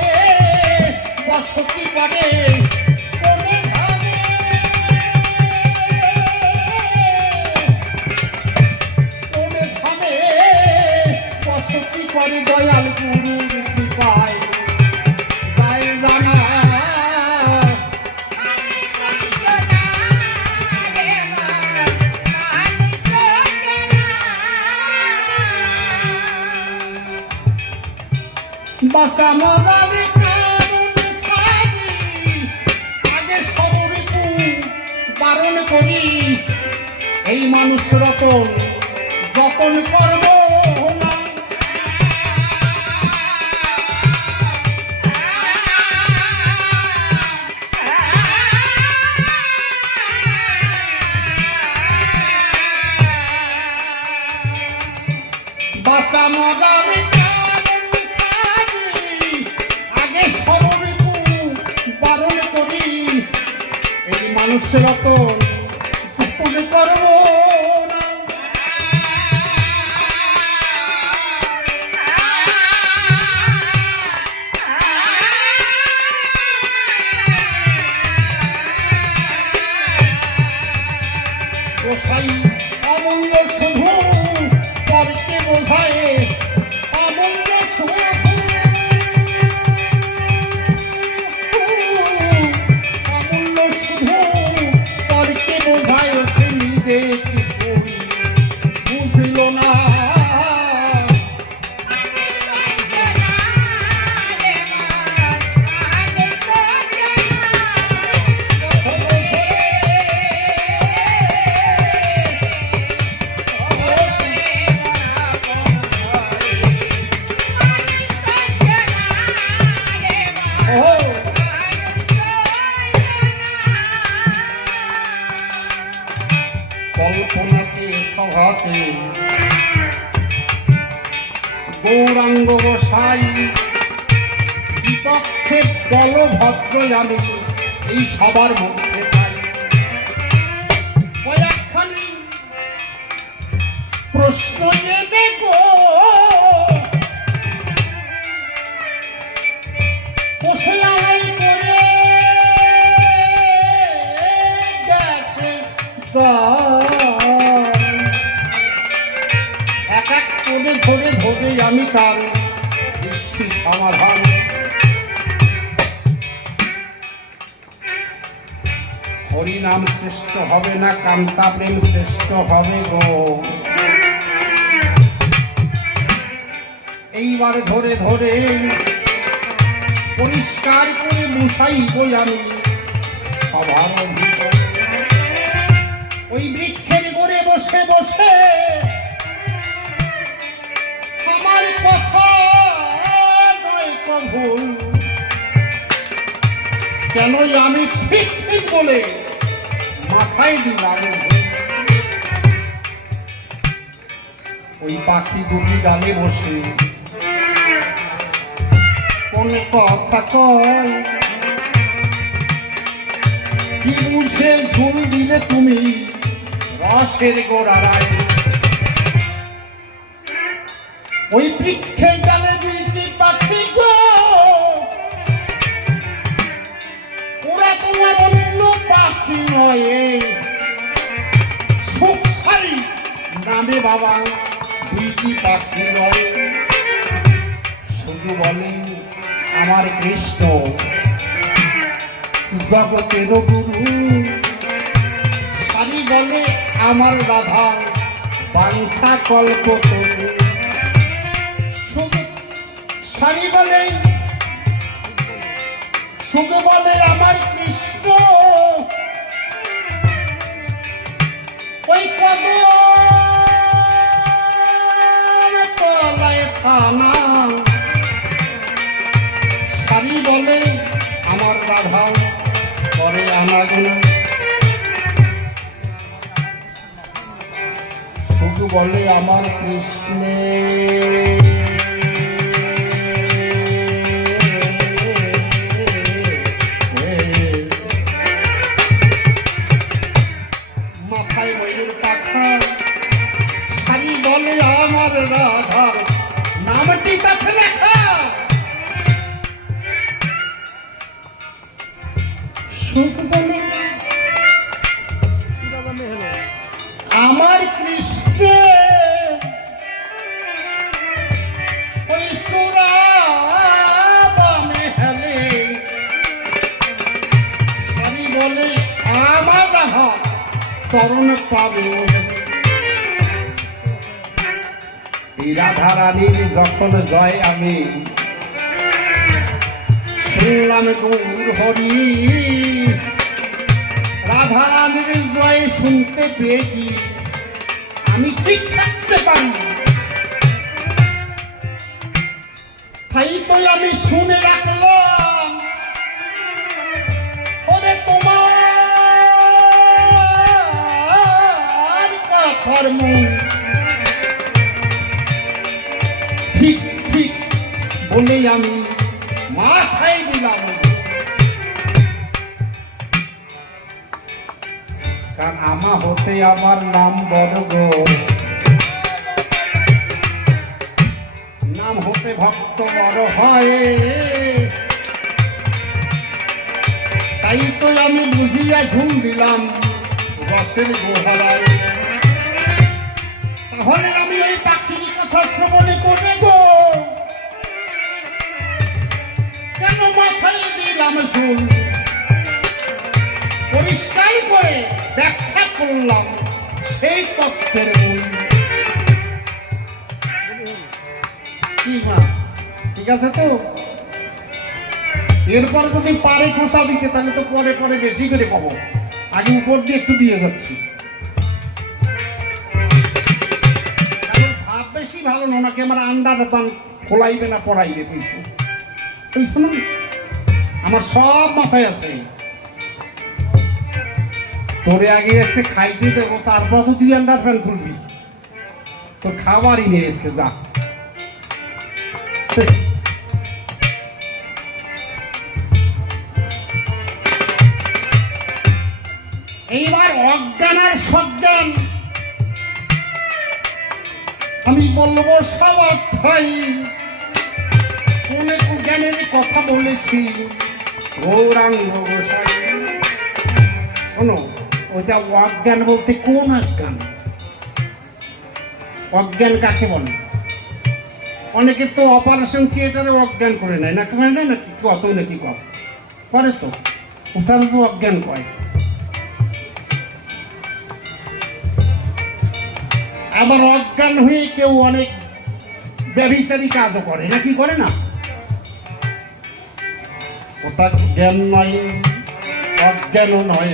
বসতি করে, কোন ধামে, কোন ধামে বসতি করে, দয়াল গুরুর কৃপায় যায় জানা। বাসা মরার কারণ সারি, আগে সর্বরিপু বারণ করি, এই মানুষ রতন যতন করব না। বাসা মরার কারণ সারি, আগে সর্বরিপু বারণ করি, এই মানুষ রতন যতন করব না। গোসাই অমূল্য শুধু পরকে বোঝায়, অমূল্য শুধু, অমূল্য শুধু পরকে পক্ষে বলভদ্র আমি এই সবার মধ্যে পাই। কয়েকখানি প্রশ্ন জেনে গো বসে আড়াই করে গেছে এক এক করে ধরে ধরে আমি তার দিচ্ছি সমাধান। হরিনাম শ্রেষ্ঠ হবে না কান্তা প্রেম শ্রেষ্ঠ হবে গো। এইবার ধরে ধরে পরিষ্কার করে মুছাই বই আমি সবার ভিতর। ওই বৃক্ষের গোড়ে বসে বসে আমার কথা নয় ভুল, কেন আমি ঠিক ঠিক বলে মাথায় দিলাম। ওই পাখি দুটি ডালে বসে কোন কথা কয়, কি বুঝে ঝুল দিলে তুমি রসের গোড়ায়। ওই বৃক্ষের ডালে দুইটি পাখি গো, ওরা তোমার অন্য পাখি নয়, সুখসারি নামে বাবা দুইটি পাখি নয়। শুধু বলে আমার কৃষ্ণ জগতের গুরু, সারি বলে আমার রাধা বাংসা কল্পতরু। সারি বলে শুধু বলে আমার কৃষ্ণ ওই কদলায় থানা। সারি বলে আমার রাধা করে আনাগোনা। শুধু বলে আমার কৃষ্ণে মাথায় ময়ূর পাখা। সারি বলে আমার রাধার নামটি কাছে লেখা। সুখ বলে আমার কৃষ্ণ ওই সুরাবামে হেলে। সারি বলে আমার রাধা চরণ পাবে। এই রাধা রানীর যখন জয় আমি শুনলাম গৌর হরি, রাধা রানীর জয় শুনতে পেয়ে কি আমি ঠিক থাকতে পারি? তাই তো আমি শুনে রাখলাম ওরে তোমার কথার মূল। ঠিক ঠিক বলে আমি মাথায় দিলাম। কারণ আমা হতে আমার নাম বড় গো, নাম হতে ভক্ত বড় হয়। তাই তো আমি বুঝিয়া ঝুল দিলাম রসের গোহারায়। তাহলে আমি ওই পাখির কথা শ্রবণে করে গো কেন মাথায় দিলাম শুন? পরিষ্কার করে ব্যাখ্যা করলাম সেই তত্ত্বের মূল। কি মা ঠিক আছে তো? এরপরে যদি পারে খোঁচা দিতে তাহলে তো পরে পরে বেশি করে পাবো। আগে উপর দিয়ে একটু দিয়ে যাচ্ছি। ভাব বেশি ভালো না, ওনাকে আমার আন্ডার পান খোলাইবে না পড়াইবে বুঝছো? বুঝছো না? আমার সব মাথায় আছে। তোরে আগে এসে খাইতে দেবো, তারপর তো তুই আন্ডার প্যান্ট খুলবি। তোর খাবারই নিয়ে এসে যা। অজ্ঞান আর সজ্ঞান আমি বলবো সব অর্থই অনেক জ্ঞানের কথা বলেছি গৌরাঙ্গ গোসাই। শোনো, ওইটা অজ্ঞান বলতে কোন অজ্ঞান? অজ্ঞান কাকে বলে? অনেকে তো অপারেশন থিয়েটারে অজ্ঞান করে নেয় না, কেন না নাকি কতই নাকি করে তো, ওটা তো অজ্ঞান কয়। আবার অজ্ঞান হয়ে কেউ অনেক ব্যভিচারী কাজও করে নাকি, করে না? ওটা জ্ঞান নয়, অজ্ঞানও নয়।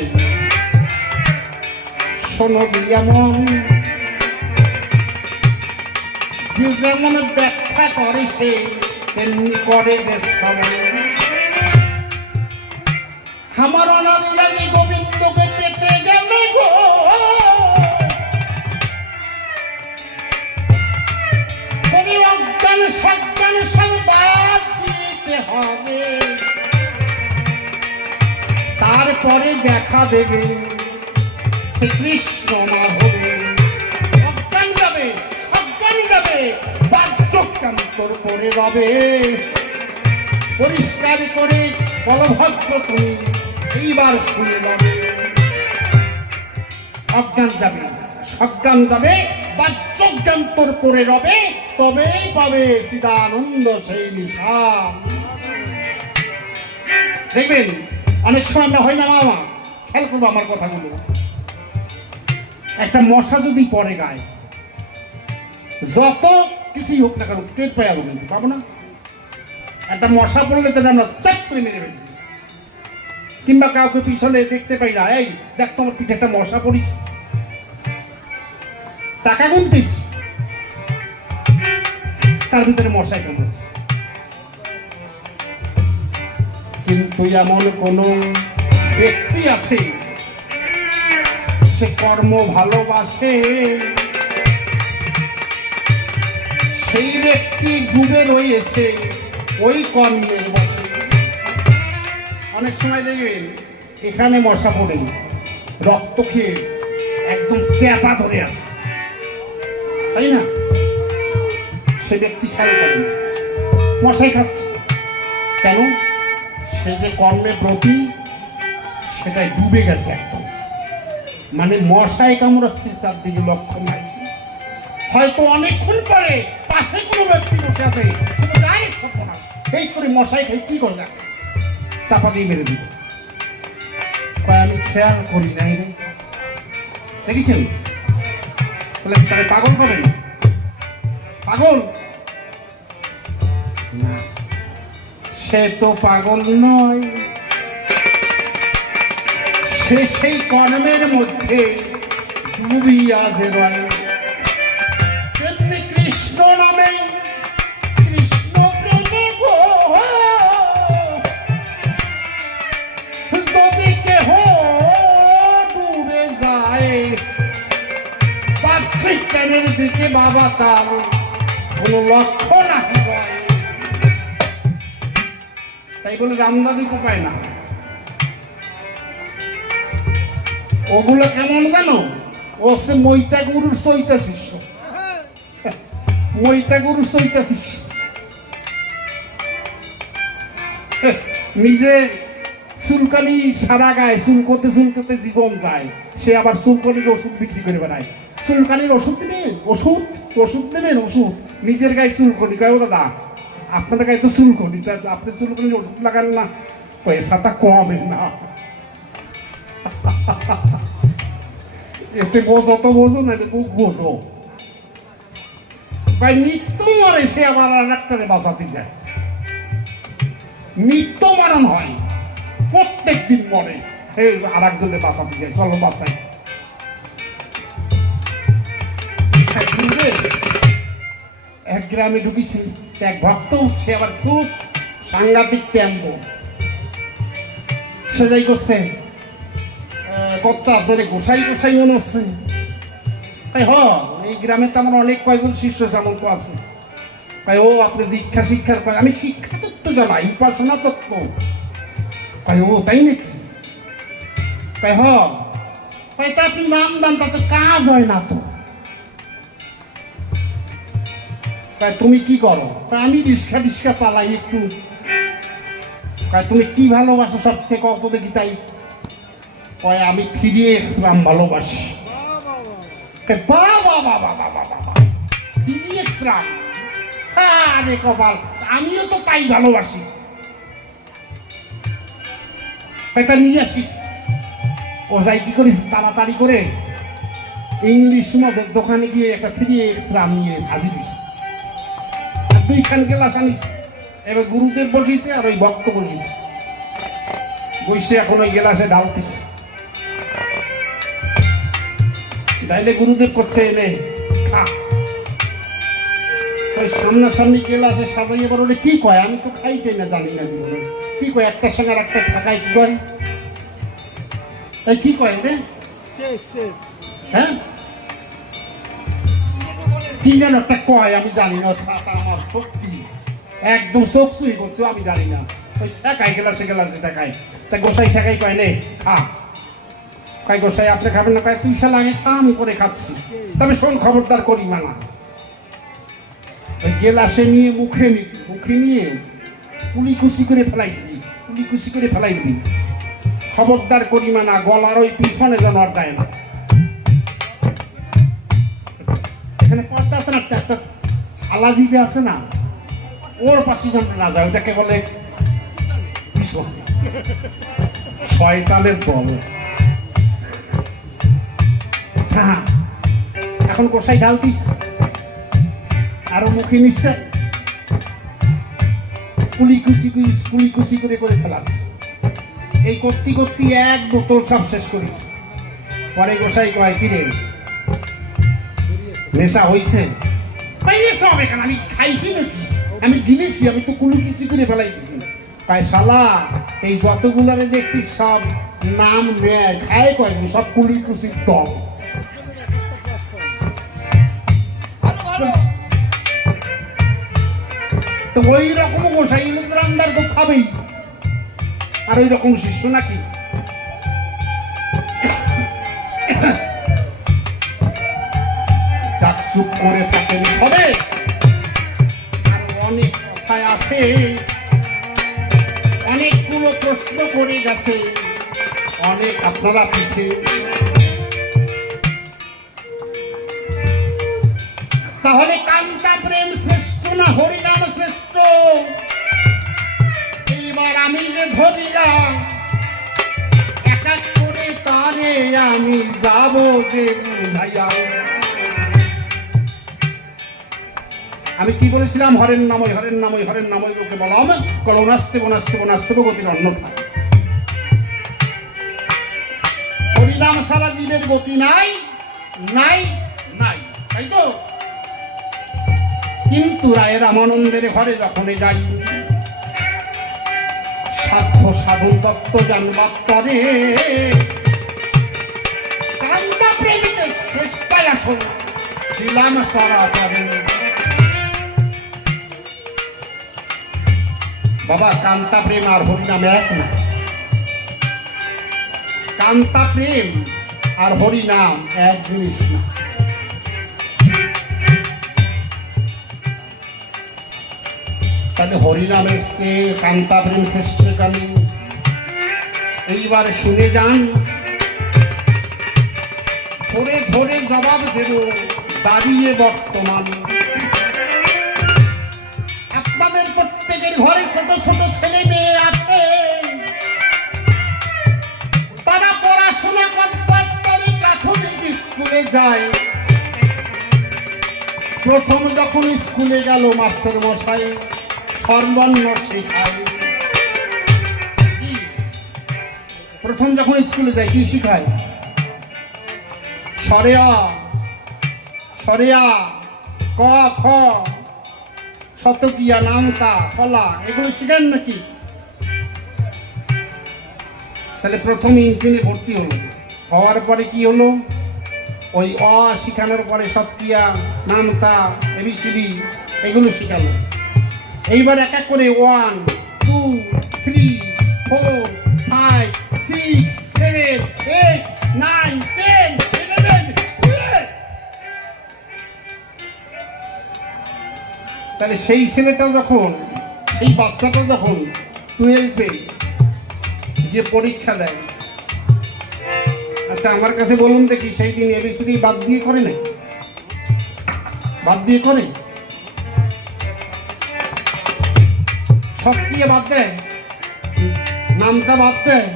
শোনো যেমন যে যেমন ব্যাখ্যা করে সে তেমনি করে যে শ্রবণ। আমার অনাদি গোবিন্দকে পেতে গেলে গো অজ্ঞান সজ্ঞান সব বাদ দিতে হবে, তারপরে দেখা দেবে শ্রীকৃষ্ণ না হবে। অজ্ঞান যাবে, সজ্ঞান যাবে, বাহ্যকান্তর করে রবে। পরিষ্কার করে বলভদ্র তুমি এইবার শুনে যাবে। অজ্ঞান যাবে, সজ্ঞান যাবে, বাহ্যজ্ঞান্তর করে রবে, তবেই পাবে চিদানন্দ সেই নিশান। দেখবেন অনেক সময় আমরা হয় না মামা, খেয়াল করবো আমার কথাগুলো। একটা মশা যদি পড়ে গায়ে, যত কিছুই হোক না কেন টের পাই যাবো, কিন্তু পাবো না। একটা মশা পড়লে তাহলে আমরা চাপ করে মেরে ফেলি, কিংবা কাউকে পিছনে দেখতে পাই না, এই দেখ তোমার পিঠে একটা মশা পড়িস, টাকা গুনতিস, তার ভিতরে মশাই কামড়েছে। কিন্তু এমন কোন ব্যক্তি আছে সে কর্ম ভালোবাসে, সেই ব্যক্তি ডুবে রয়েছে ওই কর্মের বসে। অনেক সময় দেখবেন এখানে মশা পড়ে রক্ত খেয়ে একদম পেঁপা ধরে আছে, তাই না? সে ব্যক্তি খেয়াল করেন মশাই খাচ্ছে কেন? সে যে কর্মের প্রতি সেটাই ডুবে গেছে একদম, মানে মশাই কামড়াচ্ছে তার দিকে লক্ষ্য নাই। হয়তো অনেকক্ষণ পরে পাশে কোনো ব্যক্তি বসে আছে, এই করে মশাই খাই কি করে চাপা দিয়ে মেরে দিল। আমি খেয়াল করি নাই রে, দেখেছেন? তাহলে তাকে পাগল করেন? পাগল না, সে তো পাগল নয়, সে সেই কর্মের মধ্যে ডুবিয়া যে রয়। তেমনি কৃষ্ণ নামে কৃষ্ণ প্রেমে গো যদি কেহ ডুবে যায়, বাহ্যিক জ্ঞানের দিকে বাবা তার কোন লক্ষ্য নাকি হয়। তাই বলে রামদাদিকে পায় না। ওগুলো কেমন জানো? ও হচ্ছে মৈতা গুরুর চৈতা শিষ্য, মৈতা গুরুর চৈতা শিষ্য। নিজে চুলকানি সারা গায়ে, চুলকোতে চুলকোতে জীবন যায়, সে আবার চুলকানির ওষুধ বিক্রি করে বেড়ায়। চুলকানির ওষুধ দেবেন, ওষুধ ওষুধ দেবেন, ওষুধ। নিজের গায়ে চুলকনি, গায়ে ও দাদা আপনার গায়ে তো চুলকনি, তা আপনি চুলকনির ওষুধ লাগান না, পয়সাটা কমেন না। এতে বোঝো তো বোঝো না, বুক বোঝো। ভাই নিত্য মরে, সে আবার আর একটারে বাঁচাতে যায়। নিত্য মারণ হয়, প্রত্যেক দিন মরে, এই আর একজনে বাঁচাতে যায়, চলো বাঁচাই। এক গ্রামে ঢুকেছি, এক ভক্ত, সে আবার খুব সাংঘাতিক ত্যান্ত। সে যাই করছে, কর্তা আপনার গোসাই গোসাই মনে হচ্ছে। তাই এই গ্রামে তো আমার অনেক কয়েকজন শিষ্য সামন্ত আছে। তাই ও আপনি দীক্ষা শিক্ষার কয়, আমি শিক্ষা তত্ত্ব জানাই, উপাসনা তত্ত্ব। তাই ও তাই নাকি? তাই তা আপনি নাম দেন, তাতে কাজ হয় না তো। তাই তুমি কি করো? আমি রিক্সা টিক্সা চালাই একটু। তুমি কি ভালোবাসো সবচেয়ে কত দেখি? তাই কয় আমি 3x রাম ভালোবাসি। বাবা বাবা বাবা বাবা, 3x রাম, আরে কপাল, আমিও তো তাই ভালোবাসি। তা নিয়ে আসি। ও যাই কি করিস তাড়াতাড়ি করে ইংলিশ মদের দোকানে গিয়ে একটা 3x রাম নিয়ে সাজি দিস। 2খান গ্লাস আনিস। এবার গুরুদেব বসিয়েছে আর ওই ভক্ত বসিয়েছে, বসে এখন ওই গ্লাসে ঢালতিস। ডাইলে গুরুদেব করছে এনে খা। ওই সামনাসামনি গ্লাসে সাজাই। এবার ওটা কি কয়? আমি তো খাইতে না, জানি না জীবনে কি কয়। একটার সঙ্গে আর একটা থাকায় কি কয়? তাই কি কয় রে? হ্যাঁ, কি যেন একটা কয়, আমি জানি না। আমার সত্যি একদম চোখ চুই করছো, আমি জানি না। ওই ঠেকাই গ্লাসে গ্লাসে ঠেকাই। তা গোসাই ঠেকাই কয় নে খা। কয় গোসাই আপনি খাবেন না? কয় তুই শালা আগে খা, আমি করে খাচ্ছি। তবে শোন, খবরদার করি মানা। ওই গ্লাসে নিয়ে মুখে নিবি, মুখে নিয়ে কুলিকুচি করে ফেলাই দিবি, কুলিকুচি করে ফেলাই দিবি। খবরদার করি মানা, গলার ওই পিছনে যেন আর যায় না। এখানে পর্দা আছে না, একটা আলাজিবে আছে না, ওর পাশে যেন না যায়। ওটাকে বলে শয়তানের দল। হ্যাঁ, এখন গোসাই ঢালতিস, আরো মুখে নিচ্ছে, কুলিকুচি করে করে ফেলাচ্ছে। এই করতে করতে এক বোতল সব শেষ করিস। পরে গোসাই কয় কি রে, নেশা হইছে? নেশা হবে কেন? আমি খাইছি নাকি? আমি গিলেছি, আমি তো কুলুকিচি করে ফেলাই দিছি। তাই শালা এই যতগুলারে দেখছি সব নাম নেয়, খায় কয় সব কুলিকুচির দল। তো ওই রকম গোসাই রান্নার তো খাবেই। আর ওই রকম শিষ্য নাকি? চুপ করে থাকেন সবে। আর অনেক কথায় আছে, অনেকগুলো প্রশ্ন করে গেছে, অনেক আপনারা পিছে। তাহলে কান্তা প্রেম শ্রেষ্ঠ না হরিনাম শ্রেষ্ঠ? এইবার আমি যে ধরিলাম এক এক করে তারে আমি যাব যে বুঝাইয়া। আমি কি বলেছিলাম? হরের নামই হরের নামই হরের নামই লোকে বলাম কল নাস্তে বনাস্তে বনাস্তে গতির অন্যথা। হরিনাম সারা জীবের গতি নাই নাই নাই, তাই তো? কিন্তু রায়ের রামানন্দের ঘরে যখনই যাই, সাধ্য সাধন তত্ত্ব জানবার তরে কান্তা প্রেমিতে চেষ্টায় আসল দিলাম সারা করে। বাবা, কান্তা প্রেম আর হরিনাম এক না। কান্তা প্রেম আর হরিনাম এক জিনিস না। তাহলে হরিনামের সে কান্তা প্রেম শ্রেষ্ঠ কালী। এইবার শুনে যান, ধরে ধরে জবাব দেব দাঁড়িয়ে বর্তমান। আপনাদের প্রত্যেকের ঘরে ছোট ছোট ছেলে মেয়ে আছে, তারা পড়াশোনা করবার পরে প্রাথমিক স্কুলে যায়। প্রথম যখন স্কুলে গেল মাস্টার মশাই স্বরবর্ণ শেখায়। প্রথম যখন স্কুলে যায় কি শিখায়? সরেয়া সরেয়া, ক খ, শতকিয়া, নামতা, ফলা, এগুলো শিখেন নাকি? তাহলে প্রথমে ইঞ্জিনে ভর্তি হলো, হওয়ার পরে কি হলো? ওই অ শিখানোর পরে শতকিয়া, নামতা, এবিসিডি এগুলো শিখালো। এইবার এক এক করে 1 2 3 4 5 6 7 8 9 10 তাহলে সেই ছেলেটা যখন, সেই বাচ্চাটা যখন 12-এ যে পরীক্ষা দেয়, আচ্ছা আমার কাছে বলুন দেখি, সেই দিন এবিসিডি বাদ দিয়ে করে না? বাদ দিয়ে করে? সব দিয়ে বাদ দেয়, নামটা বাদ দেয়,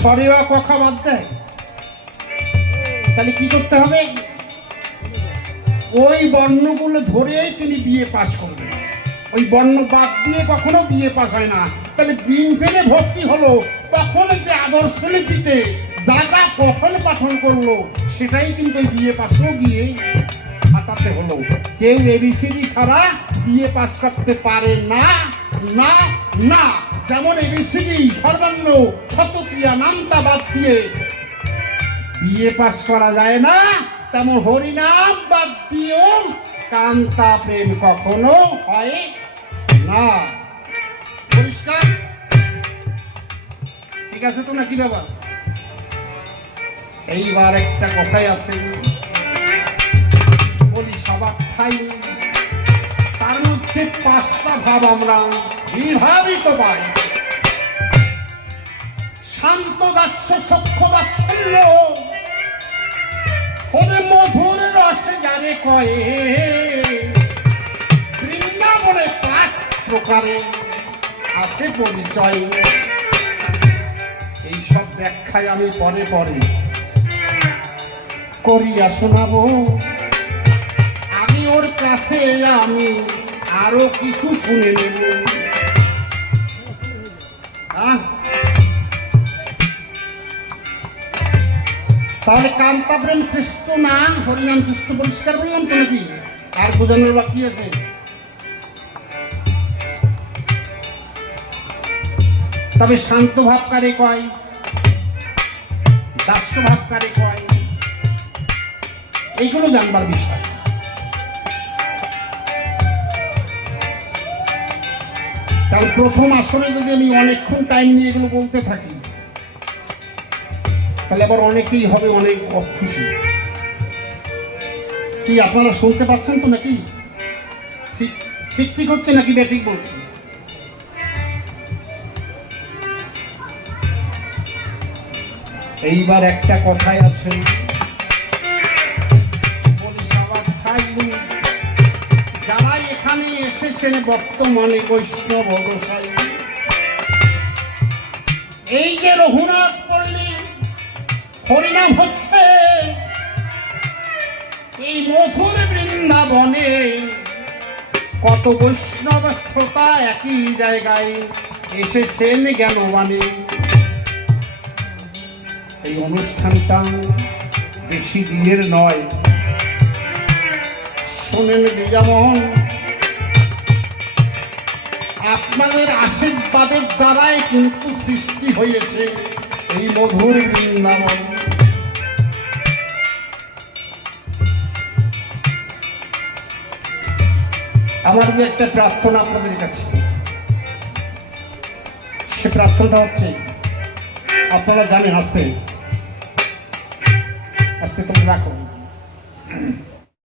সরেওয়া কথা বাদ দেয়। তাহলে কি করতে হবে? ওই বর্ণগুলো ধরেই তিনি বিএ পাস করবেন। ওই বর্ণ বাদ দিয়ে কখনো বিএ পাস হয় না। তাহলে বিন ফেলে ভর্তি হলো, তখন যে আদর্শ লিপিতে যা যা পঠন পাঠন করলো সেটাই কিন্তু ওই বিএ পাসও গিয়ে হাঁটাতে হলো। কেউ এবিসিডি ছাড়া বিএ পাস করতে পারে না, না না। যেমন এবিসিডি সর্বান্ন শতক্রিয়া নামটা বাদ দিয়ে বিএ পাস করা যায় না, তেমন হরিনাম বাদ দিয়েও কান্তা প্রেম কখনো হয় না। পরিষ্কার? ঠিক আছে তো নাকি বাবা? এইবার একটা কথাই আছে, বলি সবার ঠাই, তার মধ্যে 5টা ভাব আমরা বিভাবিত পাই। শান্ত দাস্য সখ্য দাচ্ছল্য হলে মধুর রসে যারে কয়ে, বৃন্দাবনে 5 প্রকারে আছে পরিচয়। এইসব ব্যাখ্যায় আমি পরে পরে করিয়া শোনাবো। আমি ওর কাছে আমি আরো কিছু শুনে নেব। তাহলে কান্তা প্রেম শ্রেষ্ঠ না হরিনাম শ্রেষ্ঠ? পরিষ্কার বললাম তো নাকি? আর বোঝানোর বাকি আছে? তবে শান্ত ভাব কারে কয়, দাস্য ভাব কারে কয়, এইগুলো জানবার বিষয়। তাই প্রথম আসরে যদি আমি অনেকক্ষণ টাইম নিয়ে এগুলো বলতে থাকি, তাহলে আবার অনেকেই হবে অনেক অখুশি। কি আপনারা শুনতে পাচ্ছেন তো নাকি? ঠিক ঠিক ঠিক হচ্ছে নাকি ব্যাটিক বলছি? এইবার একটা কথাই আছে, বলি সবার ঠাই, যারা এখানে এসেছেন বর্তমানে বৈষ্ণব গোসাই, এই যে রঘুনাথ পল্লী হরিনাম হচ্ছে, এই মধুর বৃন্দাবনে কত বৈষ্ণব শ্রোতা একই জায়গায় এসেছেন জ্ঞানবাণী। এই অনুষ্ঠানটা বেশি দিনের নয়, শোনেন যেমন আপনাদের আশীর্বাদের দ্বারাই কিন্তু সৃষ্টি হয়েছে এই মধুর বৃন্দাবন। আমার যে একটা প্রার্থনা আপনাদের কাছে, সে প্রার্থনাটা হচ্ছে, আপনারা জানেন, আস্তে আস্তে তোমরা রাখো।